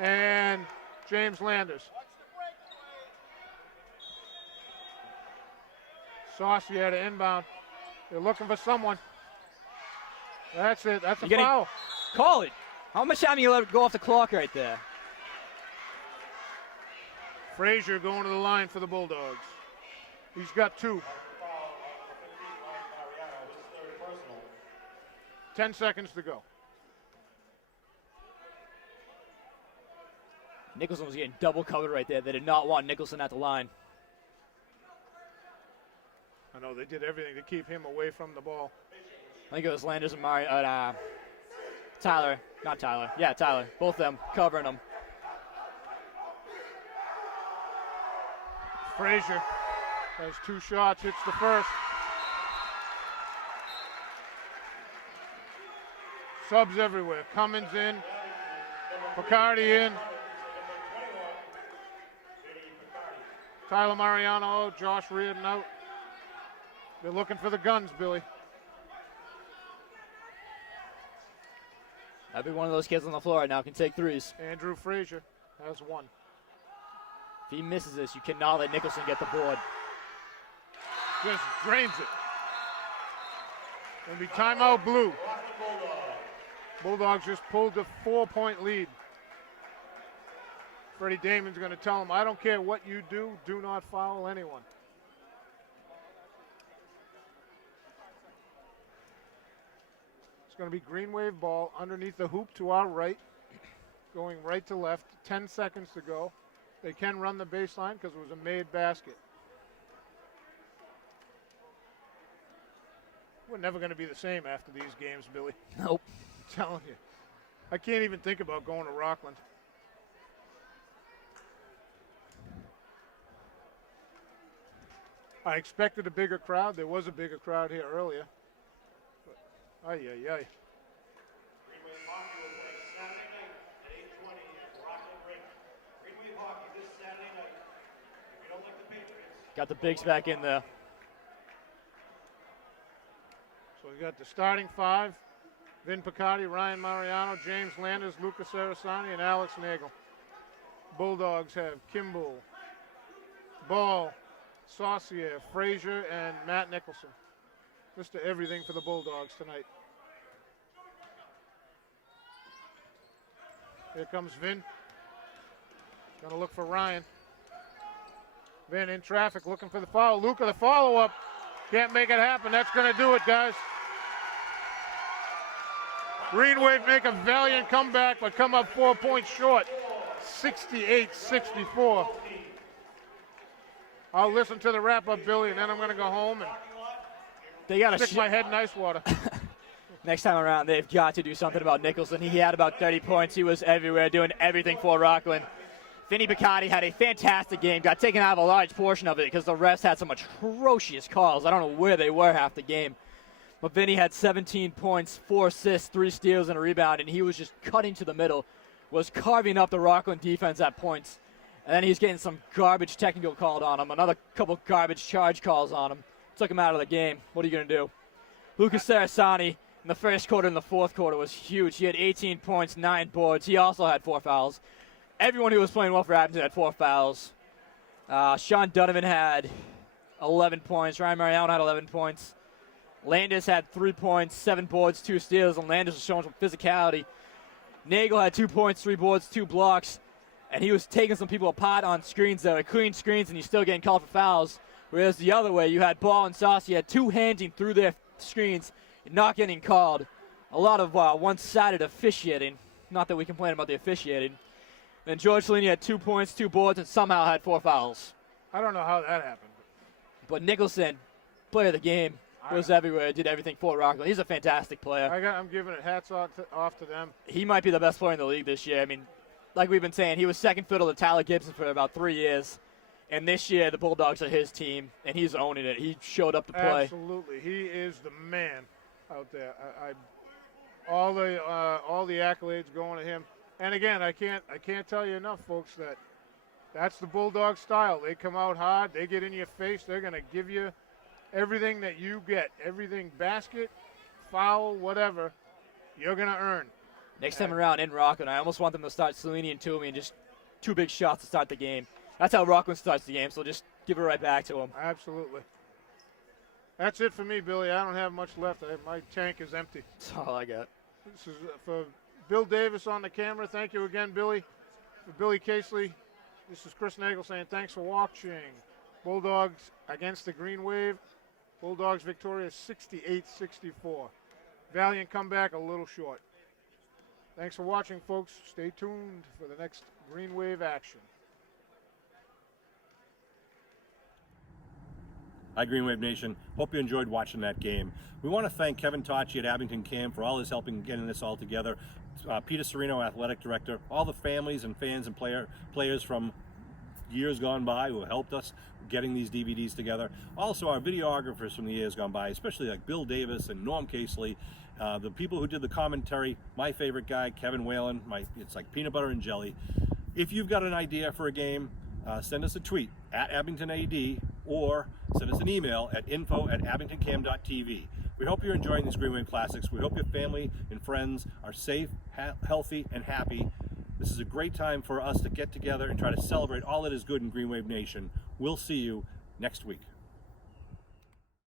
and James Landers. Saucier to inbound. They're looking for someone. That's it. That's a foul. Call it. How much time you let it go off the clock right there? Frazier going to the line for the Bulldogs. He's got 2. 10 seconds to go. Nicholson was getting double covered right there. They did not want Nicholson at the line. I know they did everything to keep him away from the ball. I think it was Landers and Tyler. Not Tyler. Yeah, Tyler. Both of them covering him. Frazier has 2 shots, hits the first. Subs everywhere. Cummins in. Picardi in. Tyler Mariano, Josh Reardon out. They're looking for the guns, Billy. That'd be one of those kids on the floor right now can take threes. Andrew Frazier has 1. If he misses this, you cannot let Nicholson get the board. Just drains it. Gonna be timeout blue. Bulldogs just pulled a 4-point lead. Freddie Damon's gonna tell him, I don't care what you do not foul anyone. It's gonna be Green Wave ball underneath the hoop to our right, going right to left, 10 seconds to go. They can run the baseline because it was a made basket. We're never going to be the same after these games, Billy. Nope. I'm telling you. I can't even think about going to Rockland. I expected a bigger crowd. There was a bigger crowd here earlier. But, ay. Greenway Hockey will play Saturday night at 8:20 at Rockland Rink. Greenway Hockey this Saturday night. If you don't like the Patriots, Got the bigs back in there. So we got the starting five. Vin Picardi, Ryan Mariano, James Landers, Lucas Sarasani, and Alex Nagel. Bulldogs have Kimball, Ball, Saucier, Frazier, and Matt Nicholson. Mr. Everything for the Bulldogs tonight. Here comes Vin. Gonna look for Ryan. Vin in traffic, looking for the foul. Luca, the follow-up. Can't make it happen. That's gonna do it, guys. Green Wave make a valiant comeback, but come up 4 points short. 68-64. I'll listen to the wrap-up, Billy, and then I'm going to go home and They got stick my head in ice water. Next time around, they've got to do something about Nicholson. He had about 30 points. He was everywhere, doing everything for Rockland. Vinny Picardi had a fantastic game. Got taken out of a large portion of it because the refs had some atrocious calls. I don't know where they were half the game. But Vinny had 17 points, 4 assists, 3 steals, and a rebound, and he was just cutting to the middle, was carving up the Rockland defense at points. And then he's getting some garbage technical called on him, another couple garbage charge calls on him. Took him out of the game. What are you going to do? Lucas Sarasani in the first quarter and the fourth quarter was huge. He had 18 points, 9 boards. He also had 4 fouls. Everyone who was playing well for Abington had 4 fouls. Sean Donovan had 11 points. Ryan Mariano had 11 points. Landis had 3 points, 7 boards, 2 steals, and Landis was showing some physicality. Nagel had 2 points, 3 boards, 2 blocks, and he was taking some people apart on screens that were clean screens, and he's still getting called for fouls. Whereas the other way, you had Ball and Saucy had 2-handing through their screens, not getting called. A lot of one-sided officiating. Not that we complain about the officiating. Then George Cellini had 2 points, 2 boards, and somehow had 4 fouls. I don't know how that happened. But Nicholson, player of the game, was everywhere, did everything for Rockland. He's a fantastic player. I'm giving it hats off to them. He might be the best player in the league this year. I mean, like we've been saying, he was second fiddle to Tyler Gibson for about 3 years. And this year, the Bulldogs are his team, and he's owning it. He showed up to play. Absolutely. He is the man out there. All the accolades going to him. And again, I can't tell you enough, folks, that that's the Bulldog style. They come out hard. They get in your face. They're going to give you everything that you get. Everything, basket, foul, whatever, you're going to earn. Next time around in Rockland, I almost want them to start Cellini and Toomey and just 2 big shots to start the game. That's how Rockland starts the game, so just give it right back to them. Absolutely. That's it for me, Billy. I don't have much left. My tank is empty. That's all I got. This is for Bill Davis on the camera. Thank you again, Billy. For Billy Casely, this is Chris Nagel saying thanks for watching. Bulldogs against the Green Wave. Bulldogs victorious 68-64. Valiant comeback, a little short. Thanks for watching, folks. Stay tuned for the next Green Wave action. Hi, Green Wave Nation. Hope you enjoyed watching that game. We want to thank Kevin Tocci at Abington Cam for all his help in getting this all together. Peter Serino, athletic director, all the families and fans and players from years gone by who helped us getting these DVDs together. Also, our videographers from the years gone by, especially like Bill Davis and Norm Casely, the people who did the commentary, my favorite guy, Kevin Whalen, it's like peanut butter and jelly. If you've got an idea for a game, send us a tweet at AbingtonAD or send us an email at info@abingtoncam.tv. We hope you're enjoying these Green Wave Classics. We hope your family and friends are safe, healthy, and happy. This is a great time for us to get together and try to celebrate all that is good in Green Wave Nation. We'll see you next week.